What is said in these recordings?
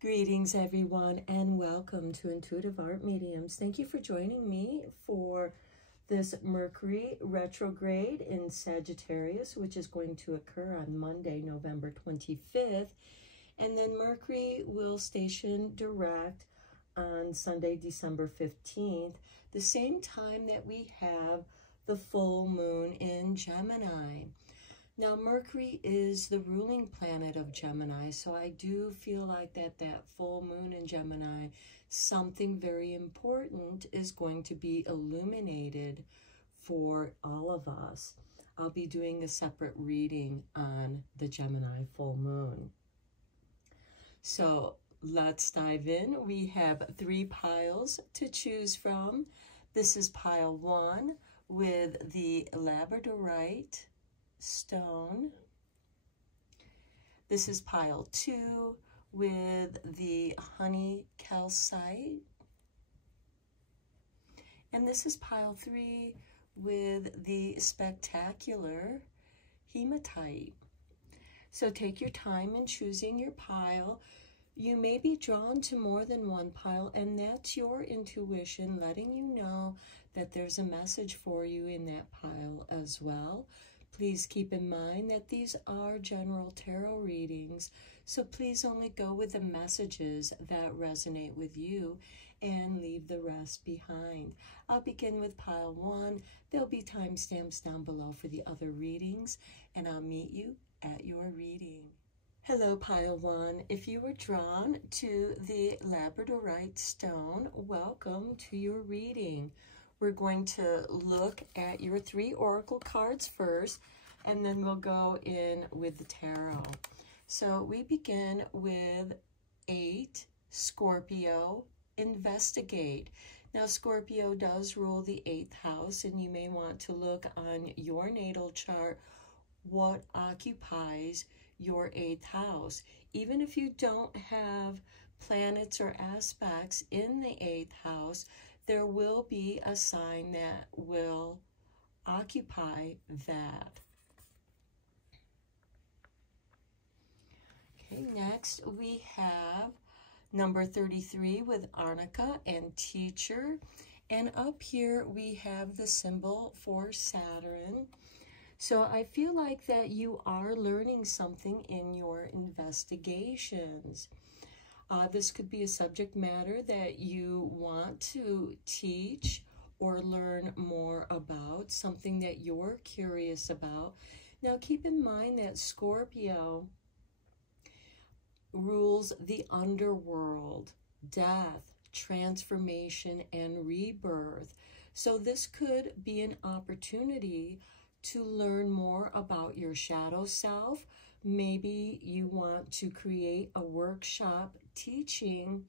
Greetings, everyone, and welcome to Intuitive Art Mediums. Thank you for joining me for this Mercury Retrograde in Sagittarius, which is going to occur on Monday, November 25th. And then Mercury will station direct on Sunday, December 15th, the same time that we have the full moon in Gemini. Now, Mercury is the ruling planet of Gemini, so I do feel like that full moon in Gemini, something very important is going to be illuminated for all of us. I'll be doing a separate reading on the Gemini full moon. So let's dive in. We have 3 piles to choose from. This is pile 1 with the labradorite stone. This is pile 2 with the honey calcite. And this is pile 3 with the spectacular hematite. So take your time in choosing your pile. You may be drawn to more than one pile, and that's your intuition letting you know that there's a message for you in that pile as well. Please keep in mind that these are general tarot readings, so please only go with the messages that resonate with you and leave the rest behind. I'll begin with pile 1. There'll be timestamps down below for the other readings, and I'll meet you at your reading. Hello, pile 1. If you were drawn to the labradorite stone, welcome to your reading. We're going to look at your 3 oracle cards first, and then we'll go in with the tarot. So we begin with 8, Scorpio, investigate. Now, Scorpio does rule the 8th house, and you may want to look on your natal chart what occupies your 8th house. Even if you don't have planets or aspects in the 8th house, there will be a sign that will occupy that. Okay, next we have number 33 with Arnica and Teacher. And up here we have the symbol for Saturn. So I feel like that you are learning something in your investigations. This could be a subject matter that you want to teach or learn more about, something that you're curious about. Now, keep in mind that Scorpio rules the underworld, death, transformation, and rebirth. So this could be an opportunity to learn more about your shadow self. Maybe you want to create a workshop teaching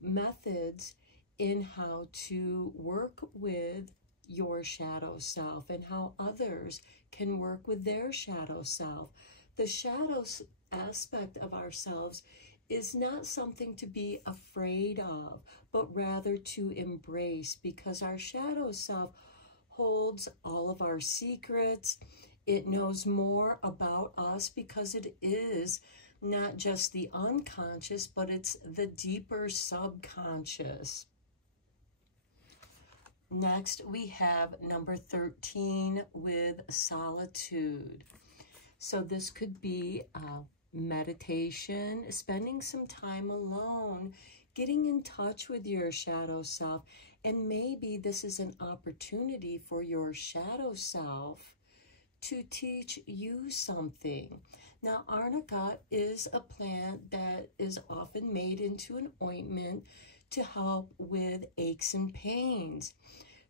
methods in how to work with your shadow self and how others can work with their shadow self. The shadow aspect of ourselves is not something to be afraid of, but rather to embrace, because our shadow self holds all of our secrets. It knows more about us because it is not just the unconscious, but it's the deeper subconscious. Next, we have number 13 with solitude. So this could be meditation, spending some time alone, getting in touch with your shadow self, and maybe this is an opportunity for your shadow self to teach you something. Now, Arnica is a plant that is often made into an ointment to help with aches and pains.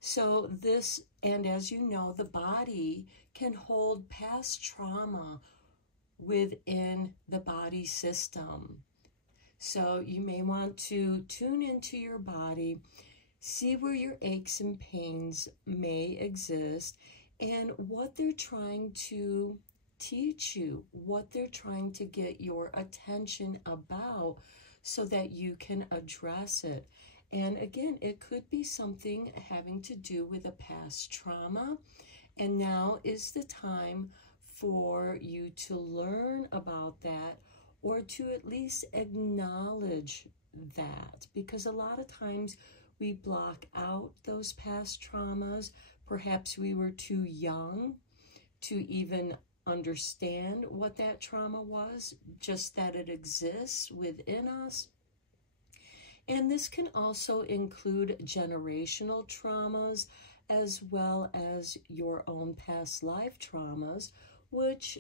So this, and as you know, the body can hold past trauma within the body system. So you may want to tune into your body, see where your aches and pains may exist, and what they're trying to teach you, what they're trying to get your attention about so that you can address it. And again, it could be something having to do with a past trauma, and now is the time for you to learn about that or to at least acknowledge that, because a lot of times we block out those past traumas. Perhaps we were too young to even understand what that trauma was, just that it exists within us. And this can also include generational traumas as well as your own past life traumas, which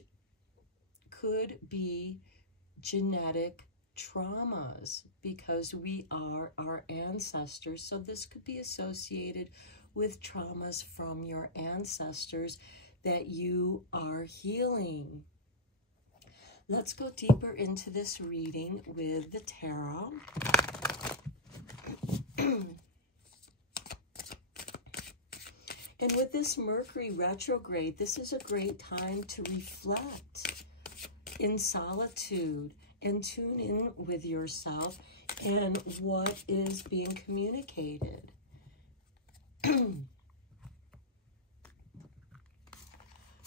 could be genetic traumas because we are our ancestors. So this could be associated with traumas from your ancestors that you are healing. Let's go deeper into this reading with the tarot. And with this Mercury retrograde, this is a great time to reflect in solitude and tune in with yourself and what is being communicated.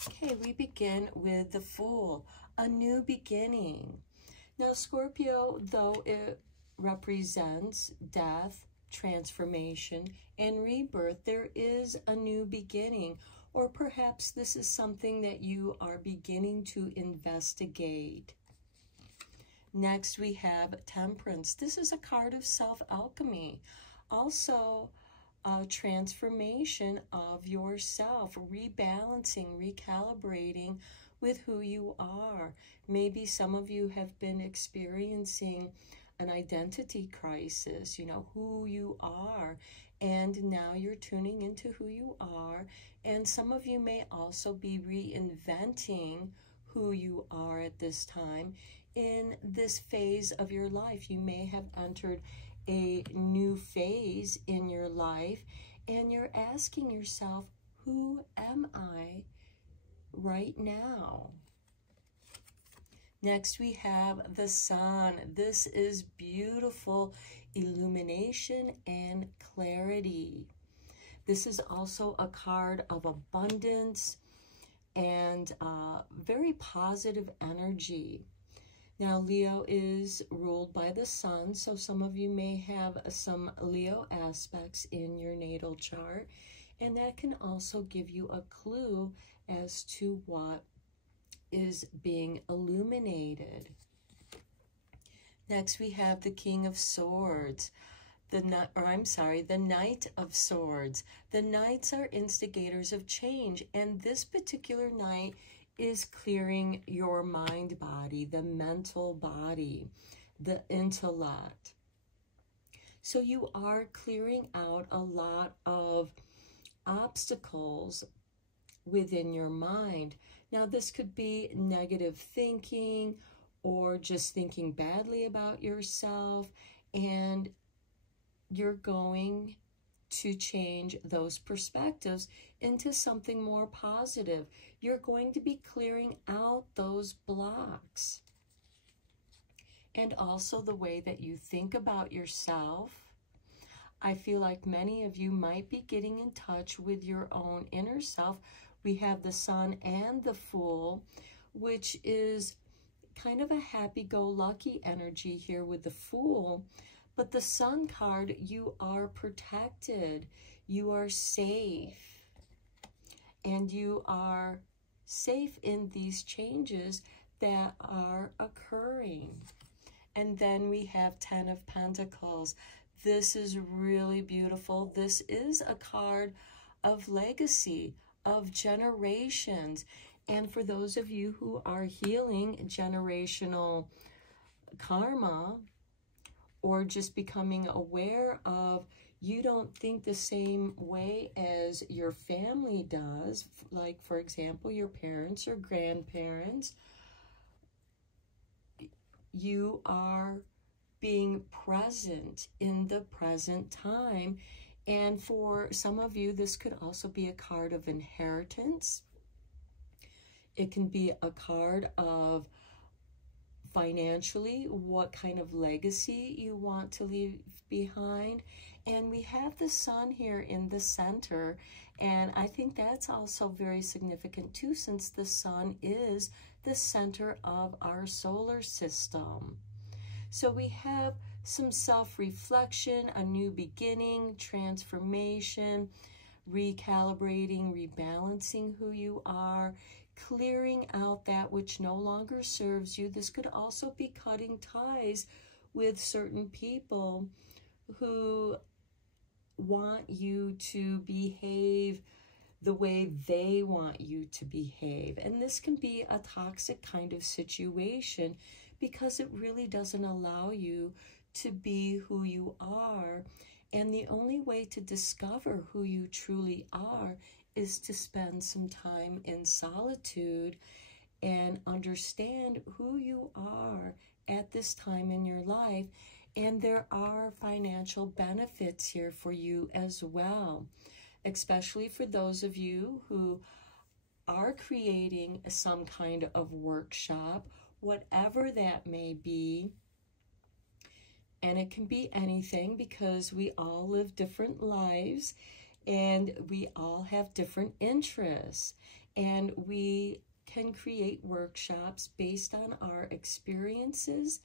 Okay, we begin with the Fool, a new beginning. Now, Scorpio, though it represents death, transformation, and rebirth, there is a new beginning, or perhaps this is something that you are beginning to investigate. Next, we have Temperance. This is a card of self-alchemy. Also, a transformation of yourself, rebalancing, recalibrating with who you are. Maybe some of you have been experiencing an identity crisis, you know, who you are, and now you're tuning into who you are. And some of you may also be reinventing who you are at this time in this phase of your life. You may have entered a new phase in your life, and you're asking yourself, who am I right now? Next, we have the Sun. This is beautiful illumination and clarity. This is also a card of abundance and very positive energy. Now, Leo is ruled by the Sun, so some of you may have some Leo aspects in your natal chart, and that can also give you a clue as to what is being illuminated. Next, we have the King of Swords, the Knight of Swords. The Knights are instigators of change, and this particular Knight is clearing your mind body, the mental body, the intellect. So you are clearing out a lot of obstacles within your mind. Now, this could be negative thinking or just thinking badly about yourself, and you're going to change those perspectives into something more positive. You're going to be clearing out those blocks. And also the way that you think about yourself. I feel like many of you might be getting in touch with your own inner self. We have the Sun and the Fool, which is kind of a happy-go-lucky energy here with the Fool. But the Sun card, you are protected, you are safe, and you are safe in these changes that are occurring. And then we have 10 of Pentacles. This is really beautiful. This is a card of legacy, of generations. And for those of you who are healing generational karma, or just becoming aware of you don't think the same way as your family does, like, for example, your parents or grandparents, you are being present in the present time. And for some of you, this could also be a card of inheritance. It can be a card of financially, what kind of legacy you want to leave behind. And we have the Sun here in the center, and I think that's also very significant too, since the Sun is the center of our solar system. So we have some self-reflection, a new beginning, transformation, recalibrating, rebalancing who you are, clearing out that which no longer serves you. This could also be cutting ties with certain people who want you to behave the way they want you to behave. And this can be a toxic kind of situation because it really doesn't allow you to be who you are. And the only way to discover who you truly are is to spend some time in solitude and understand who you are at this time in your life. And there are financial benefits here for you as well, especially for those of you who are creating some kind of workshop, whatever that may be. And it can be anything because we all live different lives and we all have different interests. And we can create workshops based on our experiences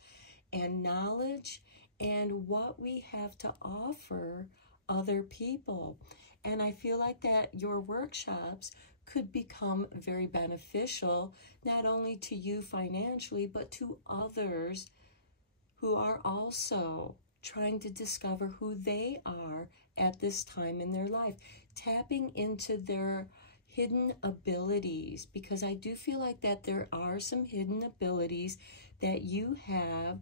and knowledge and what we have to offer other people. And I feel like that your workshops could become very beneficial, not only to you financially, but to others who are also trying to discover who they are at this time in their life, tapping into their hidden abilities, because I do feel like that there are some hidden abilities that you have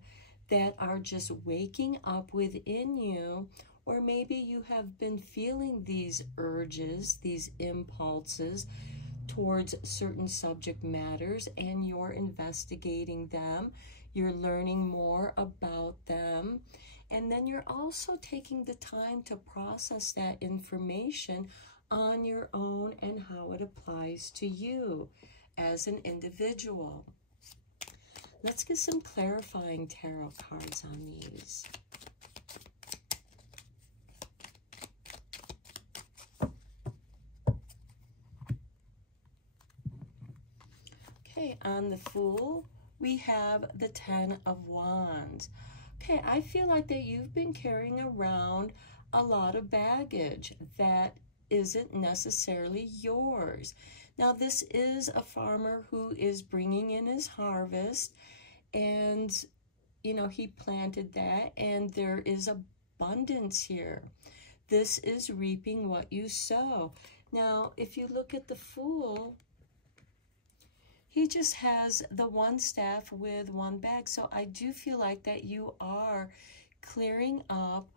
that are just waking up within you, or maybe you have been feeling these urges, these impulses towards certain subject matters, and you're investigating them. You're learning more about them, and then you're also taking the time to process that information on your own and how it applies to you as an individual. Let's get some clarifying tarot cards on these. Okay, on the Fool, we have the Ten of Wands. Okay, I feel like that you've been carrying around a lot of baggage that isn't necessarily yours. Now, this is a farmer who is bringing in his harvest, and, you know, he planted that, and there is abundance here. This is reaping what you sow. Now, if you look at the Fool, he just has the one staff with one bag. So I do feel like that you are clearing up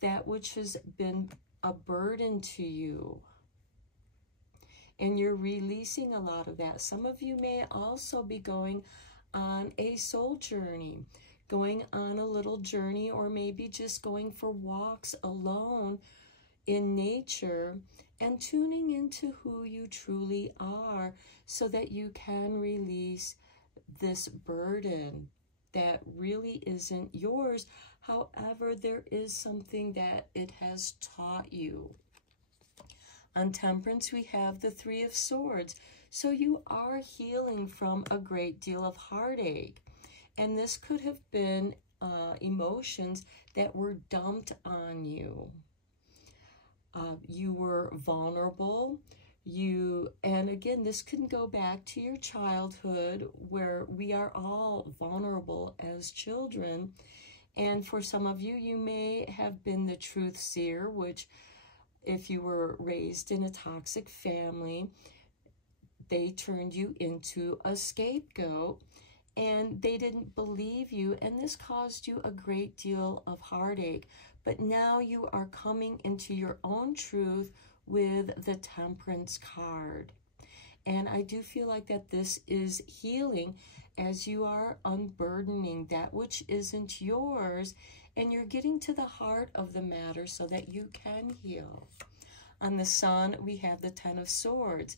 that which has been a burden to you. And you're releasing a lot of that. Some of you may also be going on a soul journey, going on a little journey, or maybe just going for walks alone in nature and tuning into who you truly are so that you can release this burden that really isn't yours. However, there is something that it has taught you. On Temperance, we have the Three of Swords. So you are healing from a great deal of heartache. And this could have been emotions that were dumped on you. You were vulnerable. And again, this can go back to your childhood, where we are all vulnerable as children. And for some of you, you may have been the truth seer, which if you were raised in a toxic family, they turned you into a scapegoat and they didn't believe you. And this caused you a great deal of heartache. But now you are coming into your own truth with the Temperance card. And I do feel like that this is healing as you are unburdening that which isn't yours, and you're getting to the heart of the matter so that you can heal. On the Sun, we have the Ten of Swords.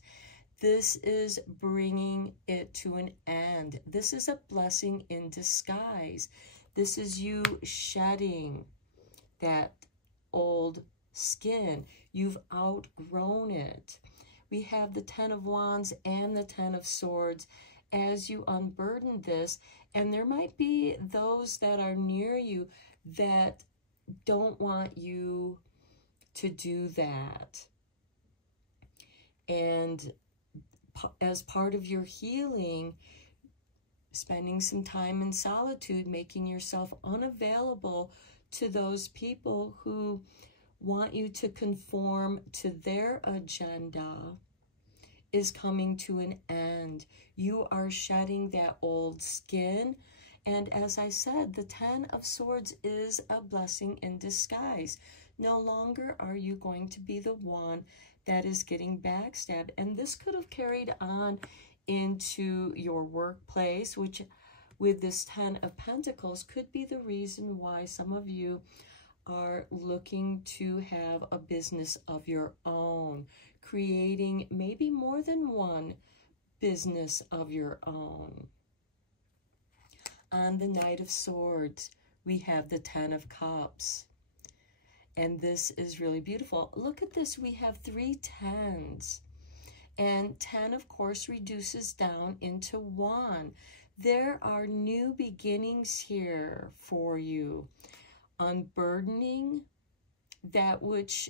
This is bringing it to an end. This is a blessing in disguise. This is you shedding that old skin. You've outgrown it. We have the Ten of Wands and the Ten of Swords, as you unburden this. And there might be those that are near you that don't want you to do that. And as part of your healing, spending some time in solitude, making yourself unavailable to those people who want you to conform to their agenda is coming to an end. You are shedding that old skin. And as I said, the 10 of Swords is a blessing in disguise. No longer are you going to be the one that is getting backstabbed. And this could have carried on into your workplace, which with this 10 of Pentacles could be the reason why some of you are looking to have a business of your own, creating maybe more than one business of your own. On the Knight of Swords, we have the 10 of Cups. And this is really beautiful. Look at this. We have 3 10s. And 10, of course, reduces down into 1. There are new beginnings here for you. Unburdening that which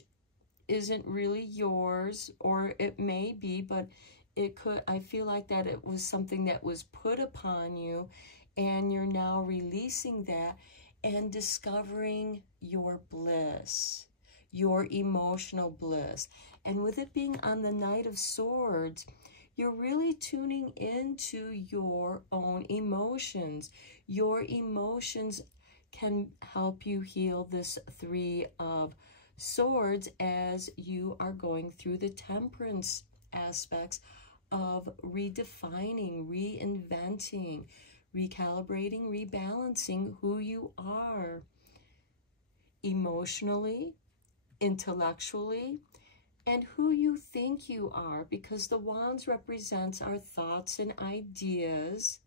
isn't really yours, or it may be, but it could, I feel like that it was something that was put upon you, and you're now releasing that and discovering your bliss, your emotional bliss. And with it being on the Knight of Swords, you're really tuning into your own emotions. Your emotions can help you heal this 3 of Swords as you are going through the temperance aspects of redefining, reinventing, recalibrating, rebalancing who you are emotionally, intellectually, and who you think you are, because the Wands represents our thoughts and ideas.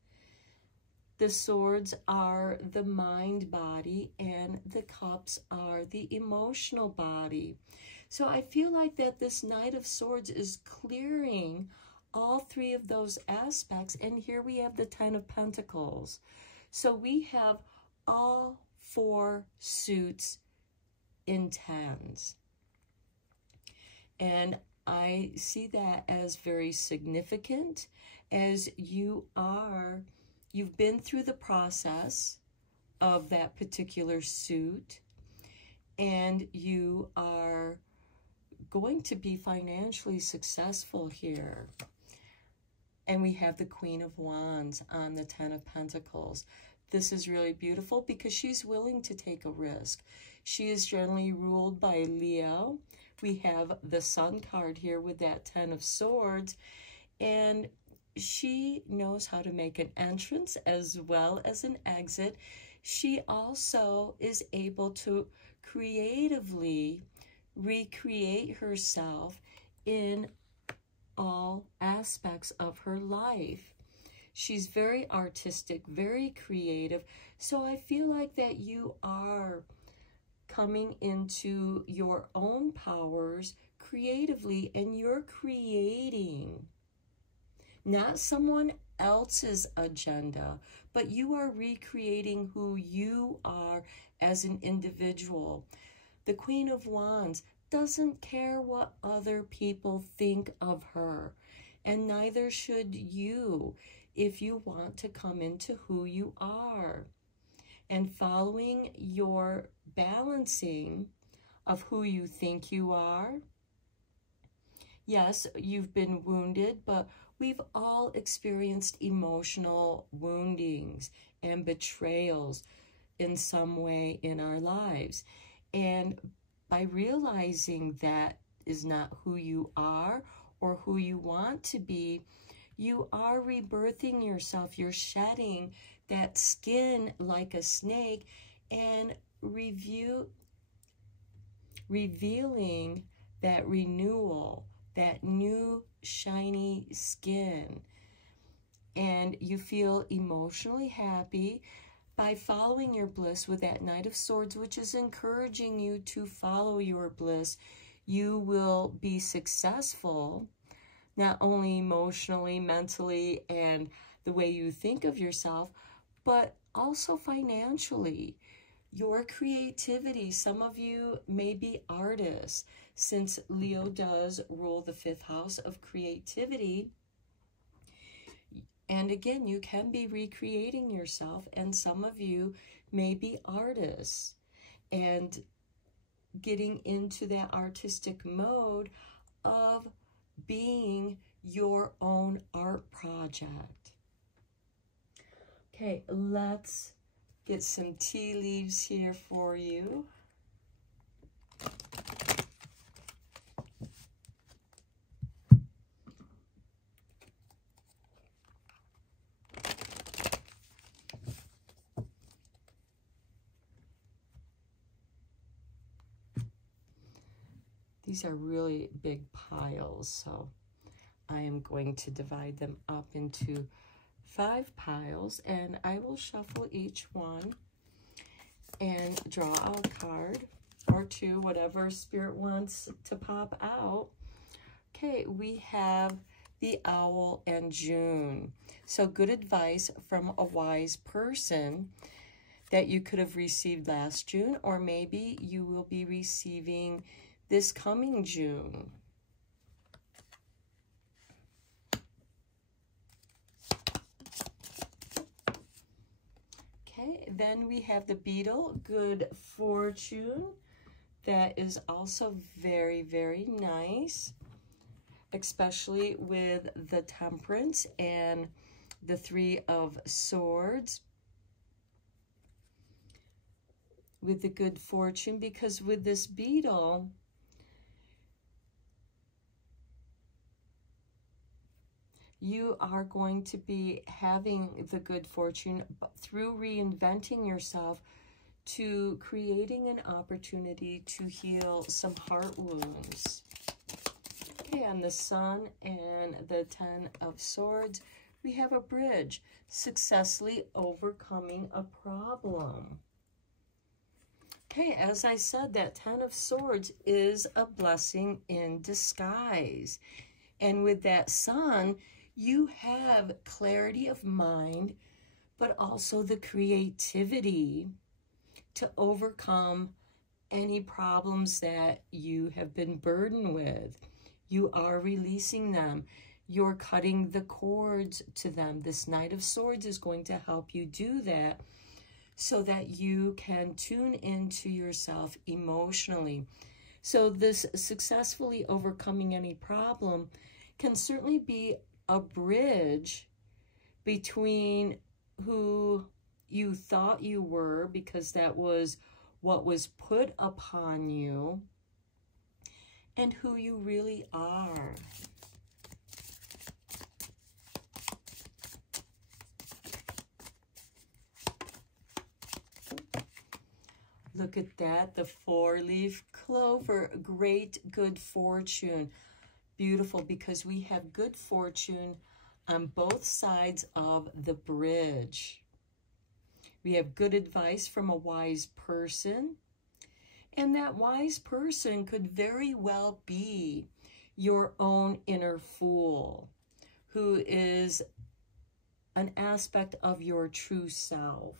The Swords are the mind body, and the Cups are the emotional body. So I feel like that this Knight of Swords is clearing all 3 of those aspects. And here we have the 10 of Pentacles. So we have all 4 suits in 10s. And I see that as very significant, as you've been through the process of that particular suit, and you are going to be financially successful here. And we have the Queen of Wands on the 10 of Pentacles. This is really beautiful because she's willing to take a risk. She is generally ruled by Leo. We have the Sun card here with that 10 of Swords, and she knows how to make an entrance as well as an exit. She also is able to creatively recreate herself in all aspects of her life. She's very artistic, very creative. So I feel like that you are coming into your own powers creatively, and you're creating not someone else's agenda, but you are recreating who you are as an individual. The Queen of Wands doesn't care what other people think of her, and neither should you if you want to come into who you are. And following your balancing of who you think you are. Yes, you've been wounded, but we've all experienced emotional woundings and betrayals in some way in our lives. And by realizing that is not who you are or who you want to be, you are rebirthing yourself. You're shedding that skin like a snake and revealing that renewal, that new shiny skin. And you feel emotionally happy by following your bliss with that Knight of Swords, which is encouraging you to follow your bliss. You will be successful, not only emotionally, mentally, and the way you think of yourself, but also financially. Your creativity. Some of you may be artists, since Leo does rule the 5th house of creativity. And again, you can be recreating yourself, and some of you may be artists and getting into that artistic mode of being your own art project. Okay, let's get some tea leaves here for you. These are really big piles, so I am going to divide them up into 5 piles, and I will shuffle each one and draw a card or 2, whatever Spirit wants to pop out. Okay, we have the Owl and June. So good advice from a wise person that you could have received last June, or maybe you will be receiving this coming June. Okay, then we have the Beetle, good fortune. That is also very, very nice, especially with the Temperance and the 3 of Swords. With the good fortune, because with this Beetle, you are going to be having the good fortune through reinventing yourself to creating an opportunity to heal some heart wounds. Okay, on the Sun and the 10 of Swords, we have a bridge, successfully overcoming a problem. Okay, as I said, that 10 of Swords is a blessing in disguise. And with that Sun, you have clarity of mind, but also the creativity to overcome any problems that you have been burdened with. You are releasing them. You're cutting the cords to them. This Knight of Swords is going to help you do that so that you can tune into yourself emotionally. So this successfully overcoming any problem can certainly be a bridge between who you thought you were, because that was what was put upon you, and who you really are. Look at that, the 4-leaf clover, great good fortune. Beautiful, because we have good fortune on both sides of the bridge. We have good advice from a wise person, and that wise person could very well be your own inner fool, who is an aspect of your true self.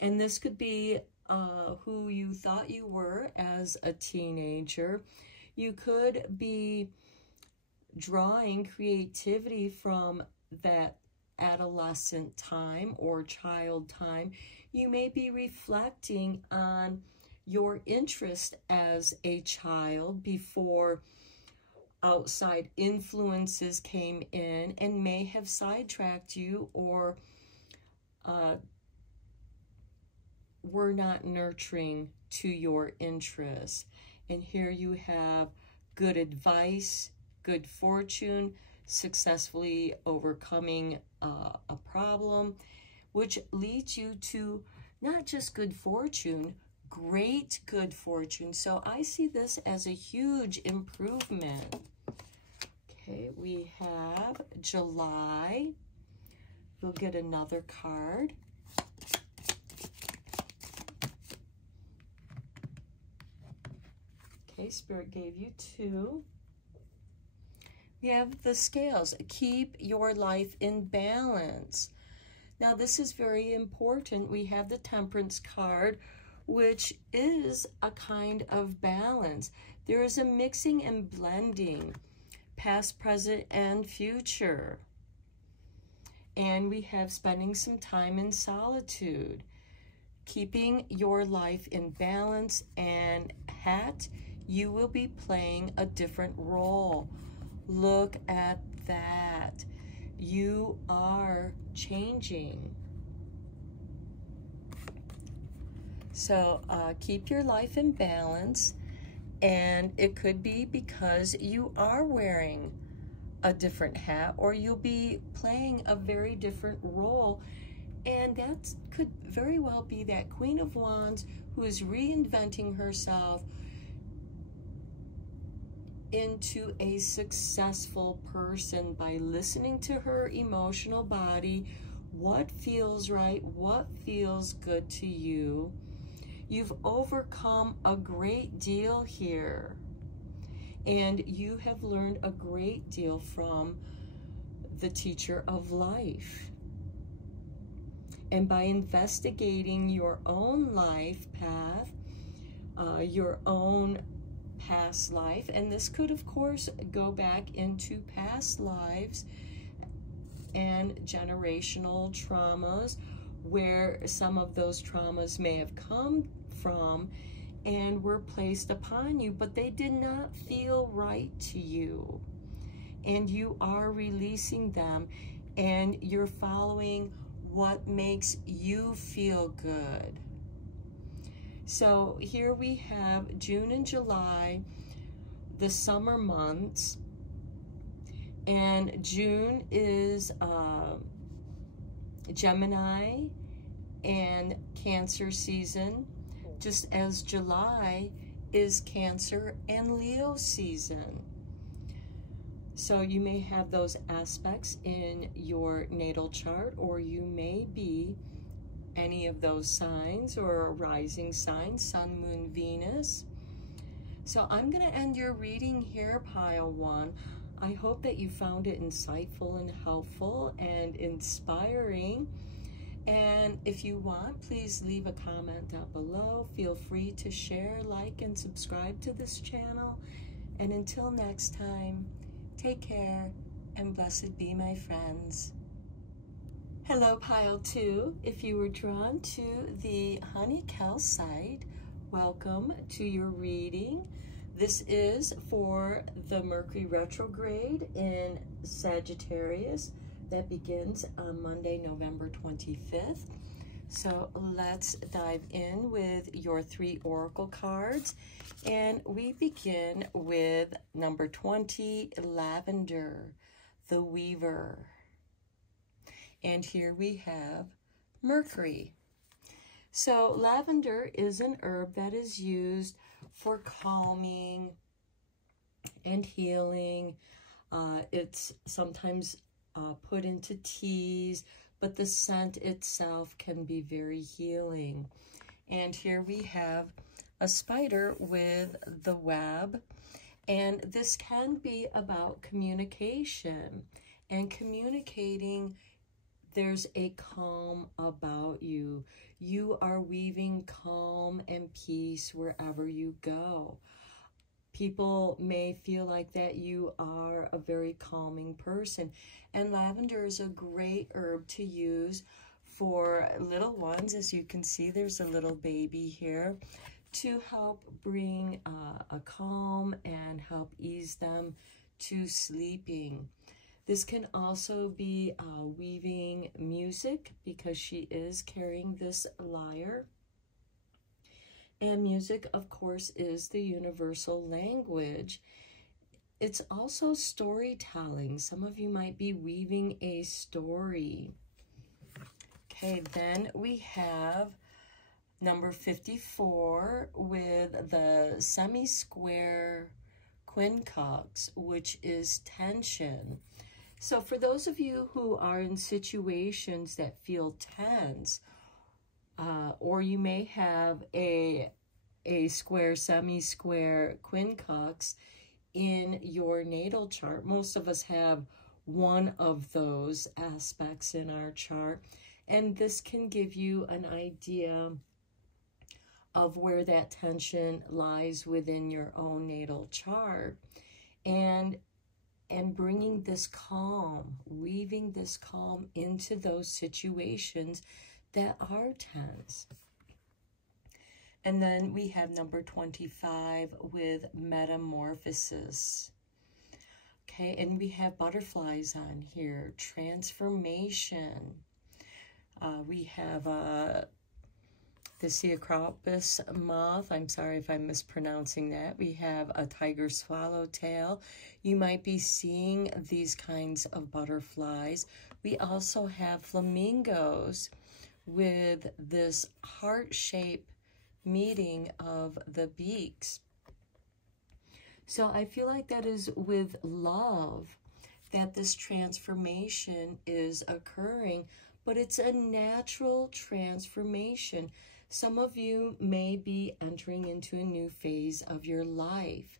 And this could be who you thought you were as a teenager. You could be drawing creativity from that adolescent time or child time. You may be reflecting on your interest as a child before outside influences came in and may have sidetracked you, or were not nurturing to your interests. And here you have good advice, good fortune, successfully overcoming a problem, which leads you to not just good fortune, great good fortune. So I see this as a huge improvement. Okay, we have July. We'll get another card. Okay, Spirit gave you 2. We have the scales. Keep your life in balance. Now, this is very important. We have the Temperance card, which is a kind of balance. There is a mixing and blending, past, present, and future. And we have spending some time in solitude, keeping your life in balance. And Hat, you will be playing a different role. Look at that. You are changing. So keep your life in balance. And it could be because you are wearing a different hat, or you'll be playing a very different role. And that could very well be that Queen of Wands who is reinventing herself into a successful person by listening to her emotional body, what feels right, what feels good to you. You've overcome a great deal here, and you have learned a great deal from the teacher of life. And by investigating your own life path, your own past life, and this could of course go back into past lives and generational traumas, where some of those traumas may have come from and were placed upon you, but they did not feel right to you. And you are releasing them, and you're following what makes you feel good. So here we have June and July, the summer months, and June is Gemini and Cancer season, just as July is Cancer and Leo season. So you may have those aspects in your natal chart, or you may be any of those signs or a rising sign, Sun, Moon, Venus. So I'm going to end your reading here, Pile 1. I hope that you found it insightful and helpful and inspiring. And if you want, please leave a comment down below. Feel free to share, like, and subscribe to this channel. And until next time, take care and blessed be, my friends. Hello, Pile 2. If you were drawn to the Honey Calcite, welcome to your reading. This is for the Mercury Retrograde in Sagittarius that begins on Monday, November 25th. So let's dive in with your 3 oracle cards. And we begin with number 20, Lavender, the Weaver. And here we have Mercury. So lavender is an herb that is used for calming and healing. It's sometimes put into teas, but the scent itself can be very healing. And here we have a spider with the web, and this can be about communication and communicating. There's a calm about you. You are weaving calm and peace wherever you go. People may feel like that you are a very calming person. And lavender is a great herb to use for little ones. As you can see, there's a little baby here, to help bring a calm and help ease them to sleeping. This can also be weaving music, because she is carrying this lyre. And music, of course, is the universal language. It's also storytelling. Some of you might be weaving a story. Okay, then we have number 54 with the semi-square quincunx, which is tension. So for those of you who are in situations that feel tense, or you may have a square, semi-square quincunx in your natal chart. Most of us have one of those aspects in our chart, and this can give you an idea of where that tension lies within your own natal chart, and bringing this calm, weaving this calm into those situations that are tense. And then we have number 25 with metamorphosis. Okay, and we have butterflies on here, transformation. We have the Cecropus moth. I'm sorry if I'm mispronouncing that. We have a tiger swallowtail. You might be seeing these kinds of butterflies. We also have flamingos with this heart-shaped meeting of the beaks. So I feel like that is with love that this transformation is occurring, but it's a natural transformation. Some of you may be entering into a new phase of your life.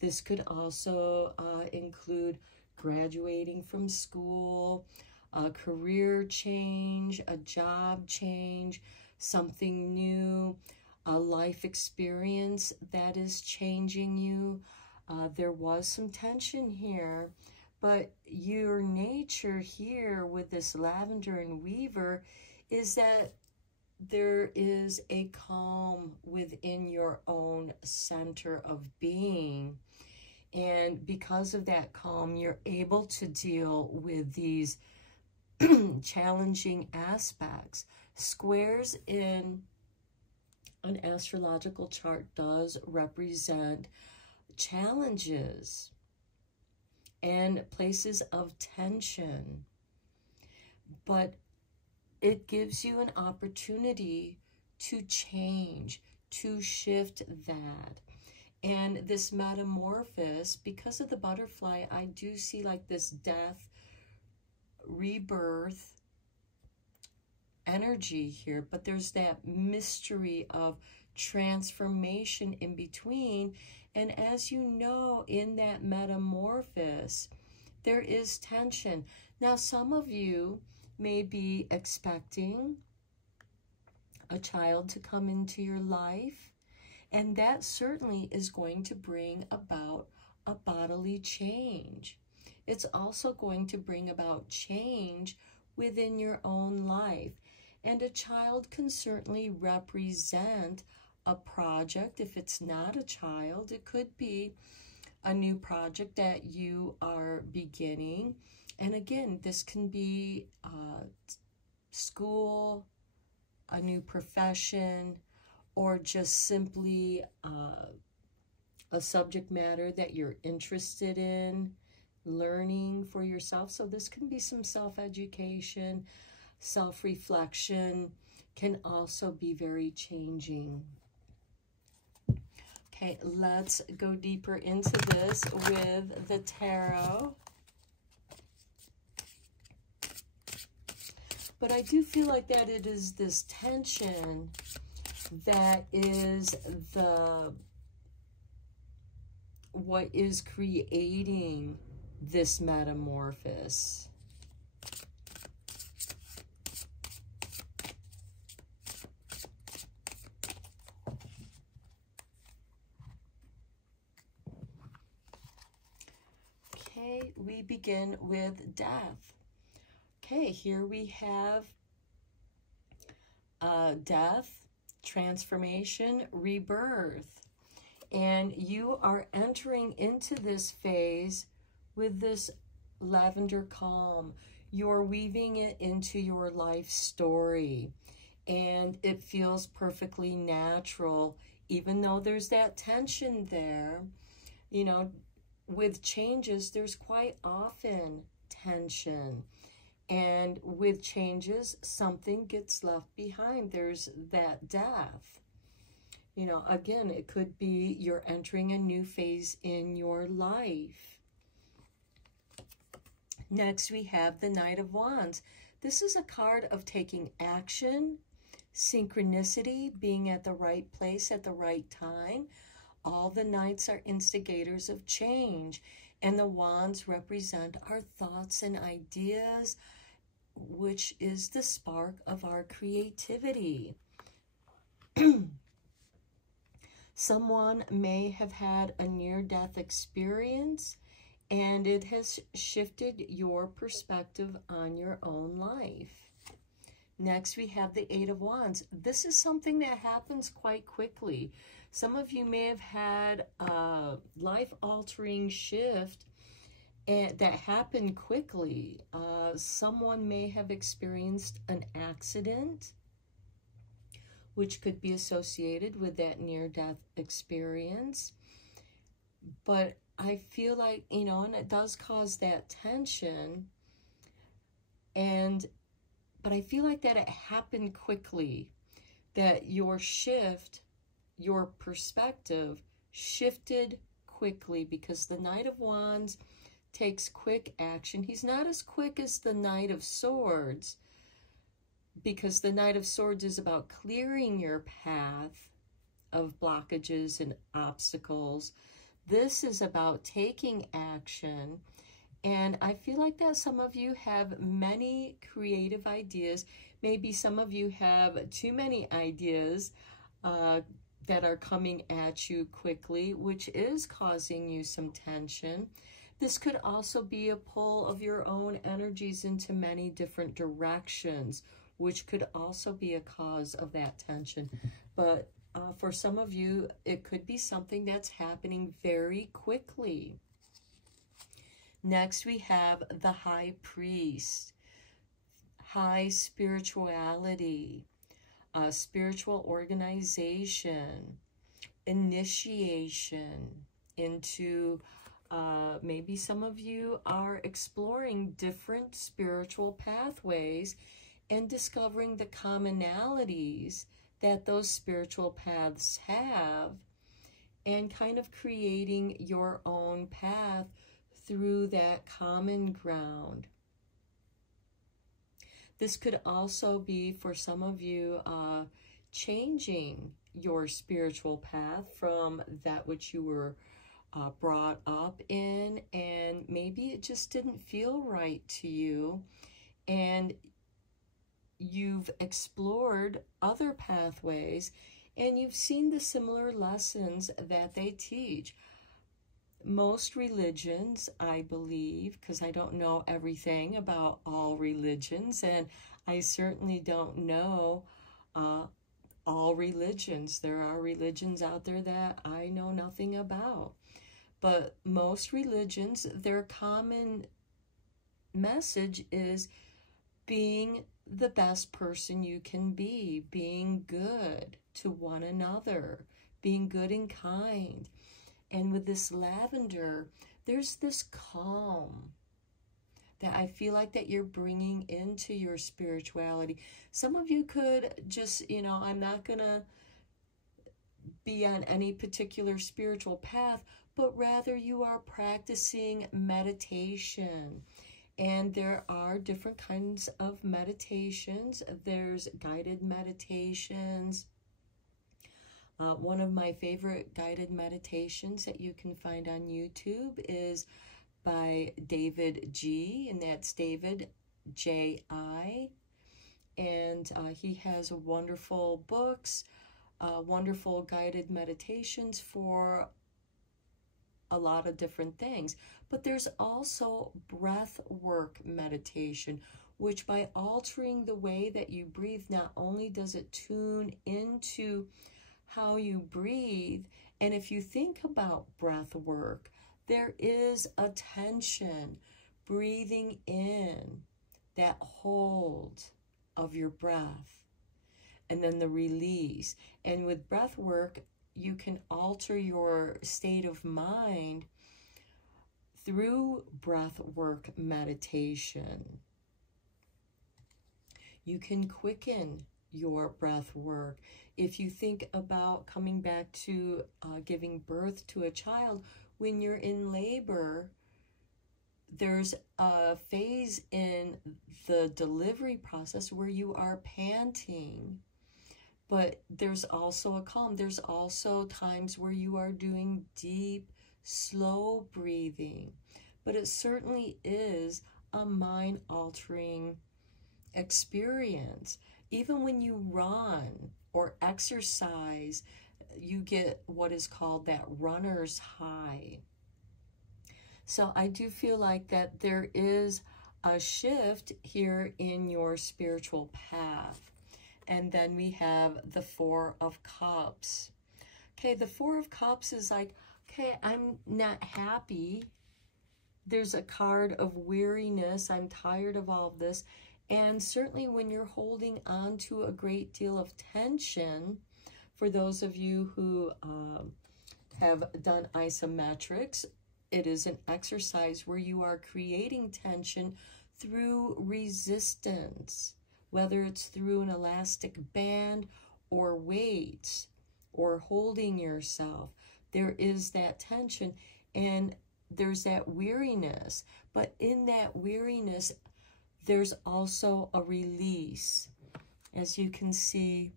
This could also include graduating from school, a career change, a job change, something new, a life experience that is changing you. There was some tension here, but your nature here with this lavender and weaver is that there is a calm within your own center of being. And because of that calm, you're able to deal with these challenging aspects. Squares in an astrological chart does represent challenges and places of tension, but it gives you an opportunity to change, to shift that. And this metamorphosis, because of the butterfly, I do see like this death, rebirth energy here, but there's that mystery of transformation in between. And as you know, in that metamorphosis, there is tension. Now, some of you may be expecting a child to come into your life, and that certainly is going to bring about a bodily change. It's also going to bring about change within your own life. And a child can certainly represent a project. If it's not a child, it could be a new project that you are beginning. And again, this can be school, a new profession, or just simply a subject matter that you're interested in learning for yourself. So this can be some self-education, self-reflection, can also be very changing. Okay, let's go deeper into this with the tarot. But I do feel like that it is this tension that is what is creating this metamorphosis. Okay, we begin with death. Okay, here we have death, transformation, rebirth. And you are entering into this phase with this lavender calm. You're weaving it into your life story. And it feels perfectly natural, even though there's that tension there. You know, with changes, there's quite often tension. And with changes, something gets left behind. There's that death. You know, again, it could be you're entering a new phase in your life. Next, we have the Knight of Wands. This is a card of taking action, synchronicity, being at the right place at the right time. All the knights are instigators of change, and the wands represent our thoughts and ideas, which is the spark of our creativity. Someone may have had a near-death experience, and it has shifted your perspective on your own life. Next, we have the Eight of Wands. This is something that happens quite quickly. Some of you may have had a life-altering shift that happened quickly. Someone may have experienced an accident, which could be associated with that near-death experience. But I feel like, you know, and it does cause that tension, but I feel like that it happened quickly, that your shift, your perspective shifted quickly, because the Knight of Wands takes quick action. He's not as quick as the Knight of Swords, because the Knight of Swords is about clearing your path of blockages and obstacles. This is about taking action. And I feel like that some of you have many creative ideas. Maybe some of you have too many ideas that are coming at you quickly, which is causing you some tension. This could also be a pull of your own energies into many different directions, which could also be a cause of that tension. But for some of you, it could be something that's happening very quickly. Next, we have the High Priest. High spirituality, spiritual organization, initiation into, maybe some of you are exploring different spiritual pathways and discovering the commonalities that those spiritual paths have, and kind of creating your own path through that common ground. This could also be, for some of you, changing your spiritual path from that which you were brought up in, and maybe it just didn't feel right to you, and you've explored other pathways, and you've seen the similar lessons that they teach. Most religions, I believe, because I don't know everything about all religions, and I certainly don't know all religions. There are religions out there that I know nothing about. But most religions, their common message is being the best person you can be, being good to one another, being good and kind. And with this lavender, there's this calm that I feel like that you're bringing into your spirituality. Some of you could just, you know, I'm not going to be on any particular spiritual path, but rather you are practicing meditation. And there are different kinds of meditations. There's guided meditations. One of my favorite guided meditations that you can find on YouTube is by David G, and that's David J.I. And he has wonderful books, wonderful guided meditations for a lot of different things. But there's also breath work meditation, which by altering the way that you breathe, not only does it tune into how you breathe, and if you think about breath work, there is a tension, breathing in, that hold of your breath, and then the release. And with breath work, you can alter your state of mind through breath work meditation. You can quicken your breath work. If you think about coming back to giving birth to a child, when you're in labor, there's a phase in the delivery process where you are panting, but there's also a calm. There's also times where you are doing deep, slow breathing, but it certainly is a mind-altering experience. Even when you run or exercise, you get what is called that runner's high. So I do feel like that there is a shift here in your spiritual path. And then we have the Four of Cups. Okay, the Four of Cups is like, okay, I'm not happy. There's a card of weariness. I'm tired of all of this. And certainly when you're holding on to a great deal of tension, for those of you who have done isometrics, it is an exercise where you are creating tension through resistance, whether it's through an elastic band or weights or holding yourself. There is that tension and there's that weariness. But in that weariness, there's also a release. As you can see,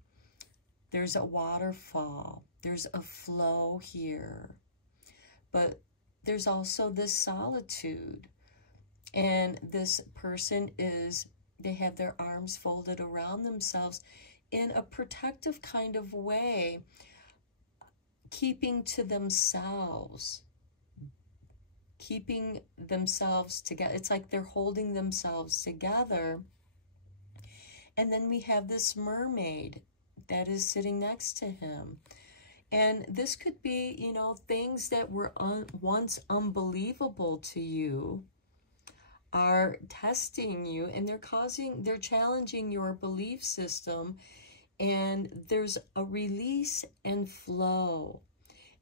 there's a waterfall. There's a flow here. But there's also this solitude. And this person is, they have their arms folded around themselves in a protective kind of way, keeping to themselves, keeping themselves together. It's like they're holding themselves together. And then we have this mermaid that is sitting next to him. And this could be, you know, things that were once unbelievable to you are testing you, and they're challenging your belief system, and there's a release and flow,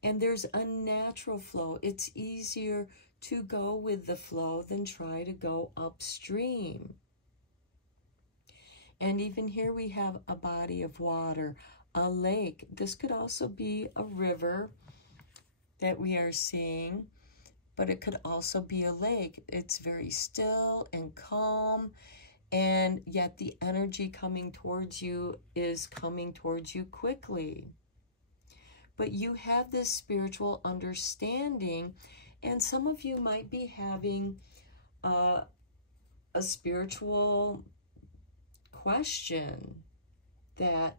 and there's a natural flow. It's easier to go with the flow than try to go upstream. And even here we have a body of water, a lake. This could also be a river that we are seeing, but it could also be a lake. It's very still and calm, and yet the energy coming towards you is coming towards you quickly. But you have this spiritual understanding, and some of you might be having a spiritual question that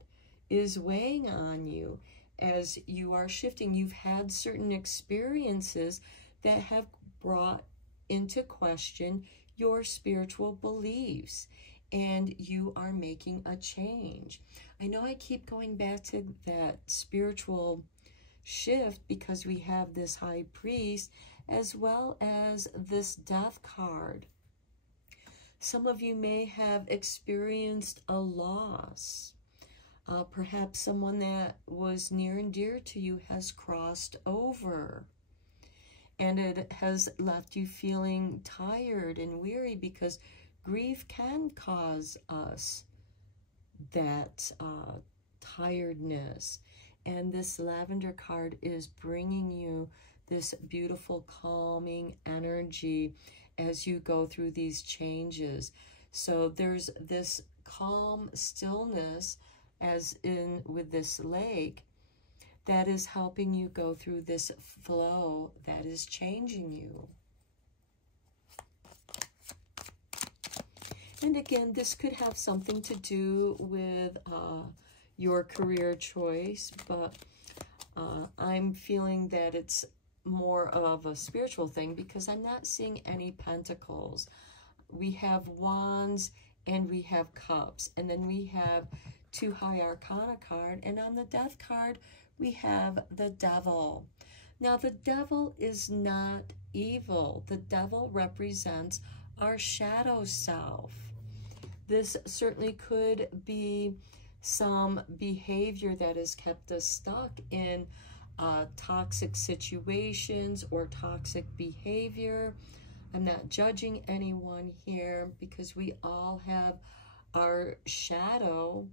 is weighing on you as you are shifting. You've had certain experiences that have brought into question your spiritual beliefs, and you are making a change. I know I keep going back to that spiritual shift because we have this high priest as well as this death card. Some of you may have experienced a loss. Perhaps someone that was near and dear to you has crossed over. And it has left you feeling tired and weary, because grief can cause us that tiredness. And this lavender card is bringing you this beautiful calming energy as you go through these changes. So there's this calm stillness, as in with this lake, that is helping you go through this flow that is changing you. And again, this could have something to do with your career choice, but I'm feeling that it's more of a spiritual thing because I'm not seeing any pentacles. We have wands and we have cups, and then we have two high arcana card, and on the death card we have the devil. Now the devil is not evil. The devil represents our shadow self. This certainly could be some behavior that has kept us stuck in toxic situations or toxic behavior. I'm not judging anyone here because we all have our shadow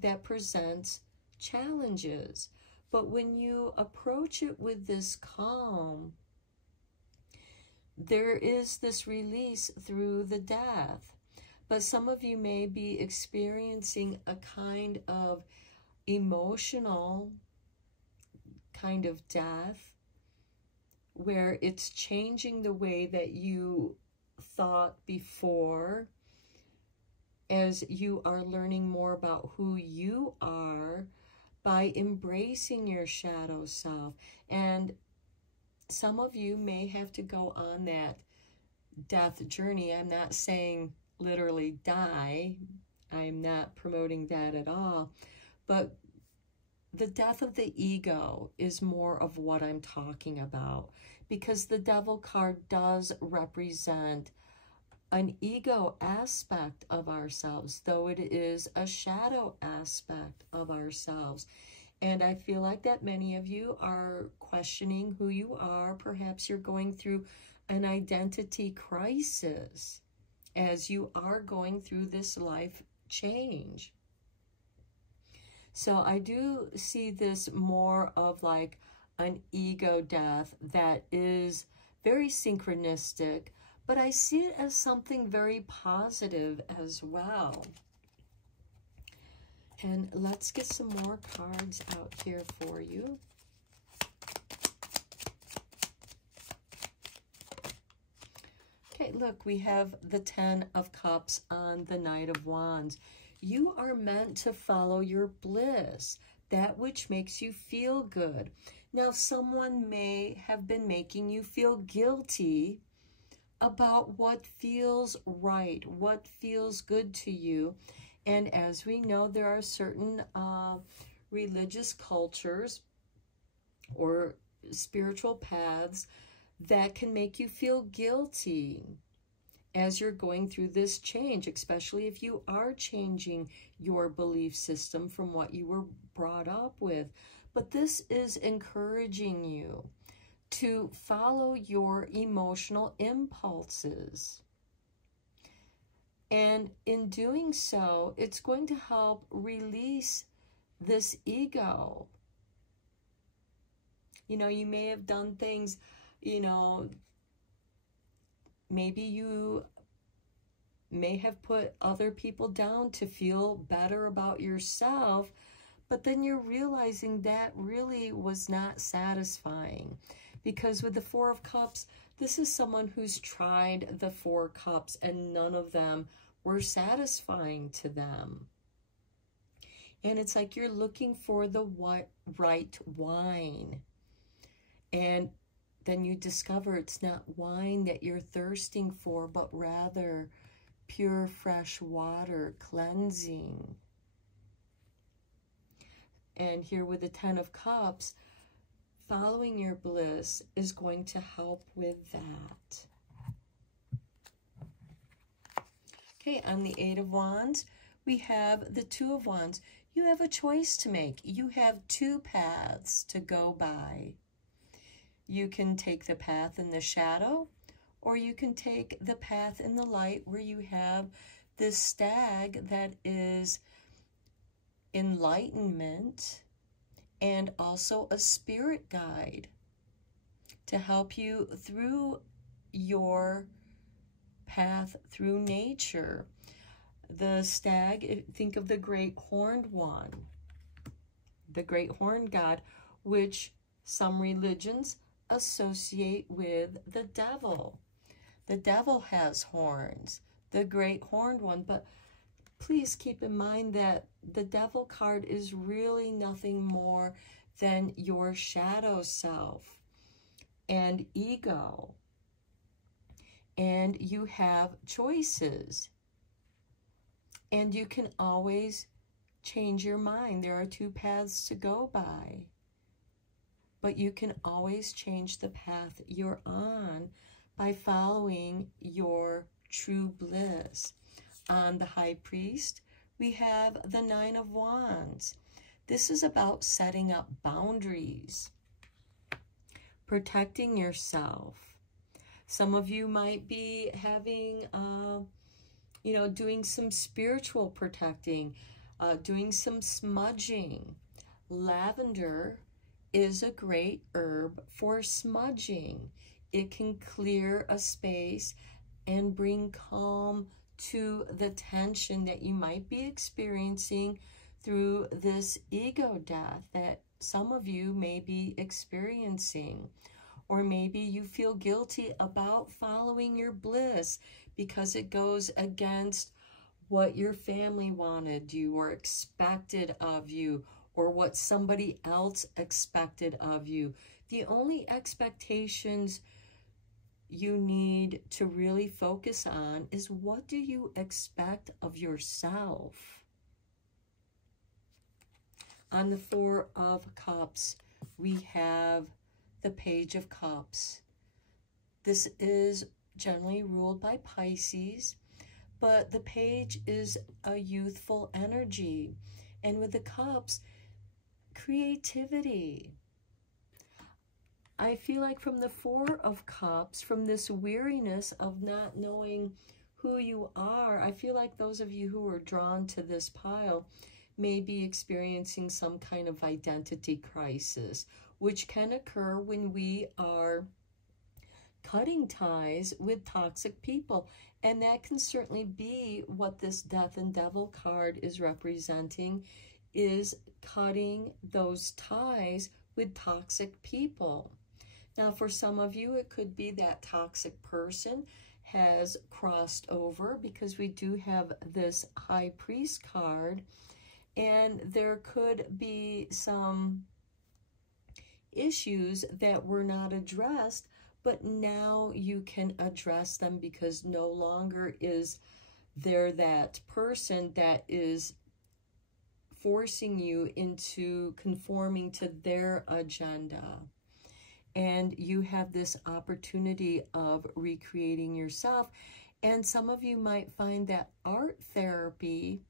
that presents challenges. But when you approach it with this calm, there is this release through the death. But some of you may be experiencing a kind of emotional kind of death, where it's changing the way that you thought before, as you are learning more about who you are by embracing your shadow self. And some of you may have to go on that death journey. I'm not saying literally die. I'm not promoting that at all. But the death of the ego is more of what I'm talking about, because the Devil card does represent an ego aspect of ourselves, though it is a shadow aspect of ourselves. And I feel like that many of you are questioning who you are. Perhaps you're going through an identity crisis as you are going through this life change. So I do see this more of like an ego death that is very synchronistic, but I see it as something very positive as well. And let's get some more cards out here for you. Okay, look, we have the 10 of Cups on the Knight of Wands. You are meant to follow your bliss, that which makes you feel good. Now, someone may have been making you feel guilty about what feels right, what feels good to you. And as we know, there are certain religious cultures or spiritual paths that can make you feel guilty as you're going through this change, especially if you are changing your belief system from what you were brought up with. But this is encouraging you to follow your emotional impulses. And in doing so, it's going to help release this ego. You know, you may have done things, you know, maybe you may have put other people down to feel better about yourself, but then you're realizing that really was not satisfying. Because with the Four of Cups, this is someone who's tried the 4 cups and none of them were satisfying to them. And it's like you're looking for the right wine. And then you discover it's not wine that you're thirsting for, but rather pure, fresh water, cleansing. And here with the 10 of Cups, following your bliss is going to help with that. Okay, on the 8 of Wands, we have the 2 of Wands. You have a choice to make. You have 2 paths to go by. You can take the path in the shadow, or you can take the path in the light where you have this stag that is enlightenment and also a spirit guide to help you through your path through nature. The stag, think of the great horned one, the great horned god, which some religions associate with the devil. The devil has horns, the great horned one, but please keep in mind that the devil card is really nothing more than your shadow self and ego. And you have choices. And you can always change your mind. There are 2 paths to go by. But you can always change the path you're on by following your true bliss. On the High Priest, we have the 9 of Wands. This is about setting up boundaries, protecting yourself. Some of you might be having, you know, doing some spiritual protecting, doing some smudging. Lavender is a great herb for smudging. It can clear a space and bring calm to the tension that you might be experiencing through this ego death that some of you may be experiencing. Or maybe you feel guilty about following your bliss because it goes against what your family wanted you or expected of you, or what somebody else expected of you. The only expectations you need to really focus on is, what do you expect of yourself? On the Four of Cups, we have the Page of Cups. This is generally ruled by Pisces, but the Page is a youthful energy. And with the Cups, creativity. I feel like from the Four of Cups, from this weariness of not knowing who you are, I feel like those of you who are drawn to this pile may be experiencing some kind of identity crisis, which can occur when we are cutting ties with toxic people. And that can certainly be what this Death and Devil card is representing, is cutting those ties with toxic people. Now, for some of you, it could be that toxic person has crossed over, because we do have this High Priest card, and there could be some issues that were not addressed, but now you can address them, because no longer is there that person that is forcing you into conforming to their agenda. And you have this opportunity of recreating yourself. And some of you might find that art therapy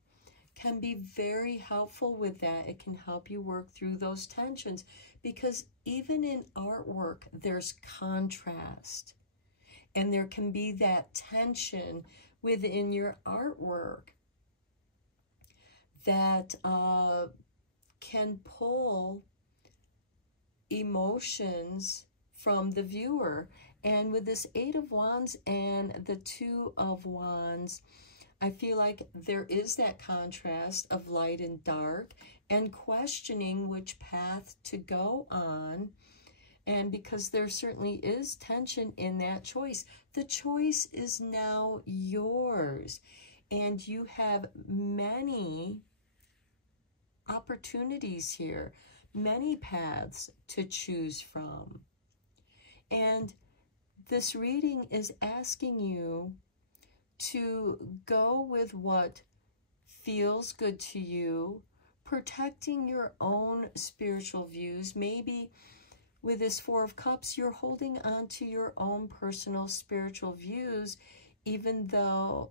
can be very helpful with that. It can help you work through those tensions, because even in artwork, there's contrast. And there can be that tension within your artwork that can pull emotions from the viewer. And with this Eight of Wands and the Two of Wands, I feel like there is that contrast of light and dark, and questioning which path to go on. And because there certainly is tension in that choice, the choice is now yours. And you have many opportunities here, many paths to choose from. And this reading is asking you to go with what feels good to you, protecting your own spiritual views. Maybe with this Four of Cups, you're holding on to your own personal spiritual views, even though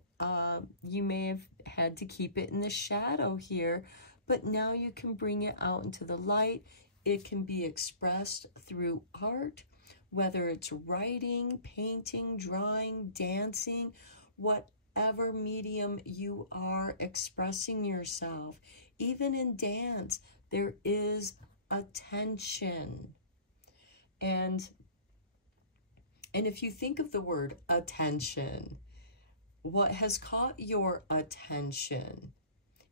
you may have had to keep it in the shadow here, but now you can bring it out into the light. It can be expressed through art, whether it's writing, painting, drawing, dancing, whatever medium you are expressing yourself. Even in dance, there is a tension. And if you think of the word attention, what has caught your attention?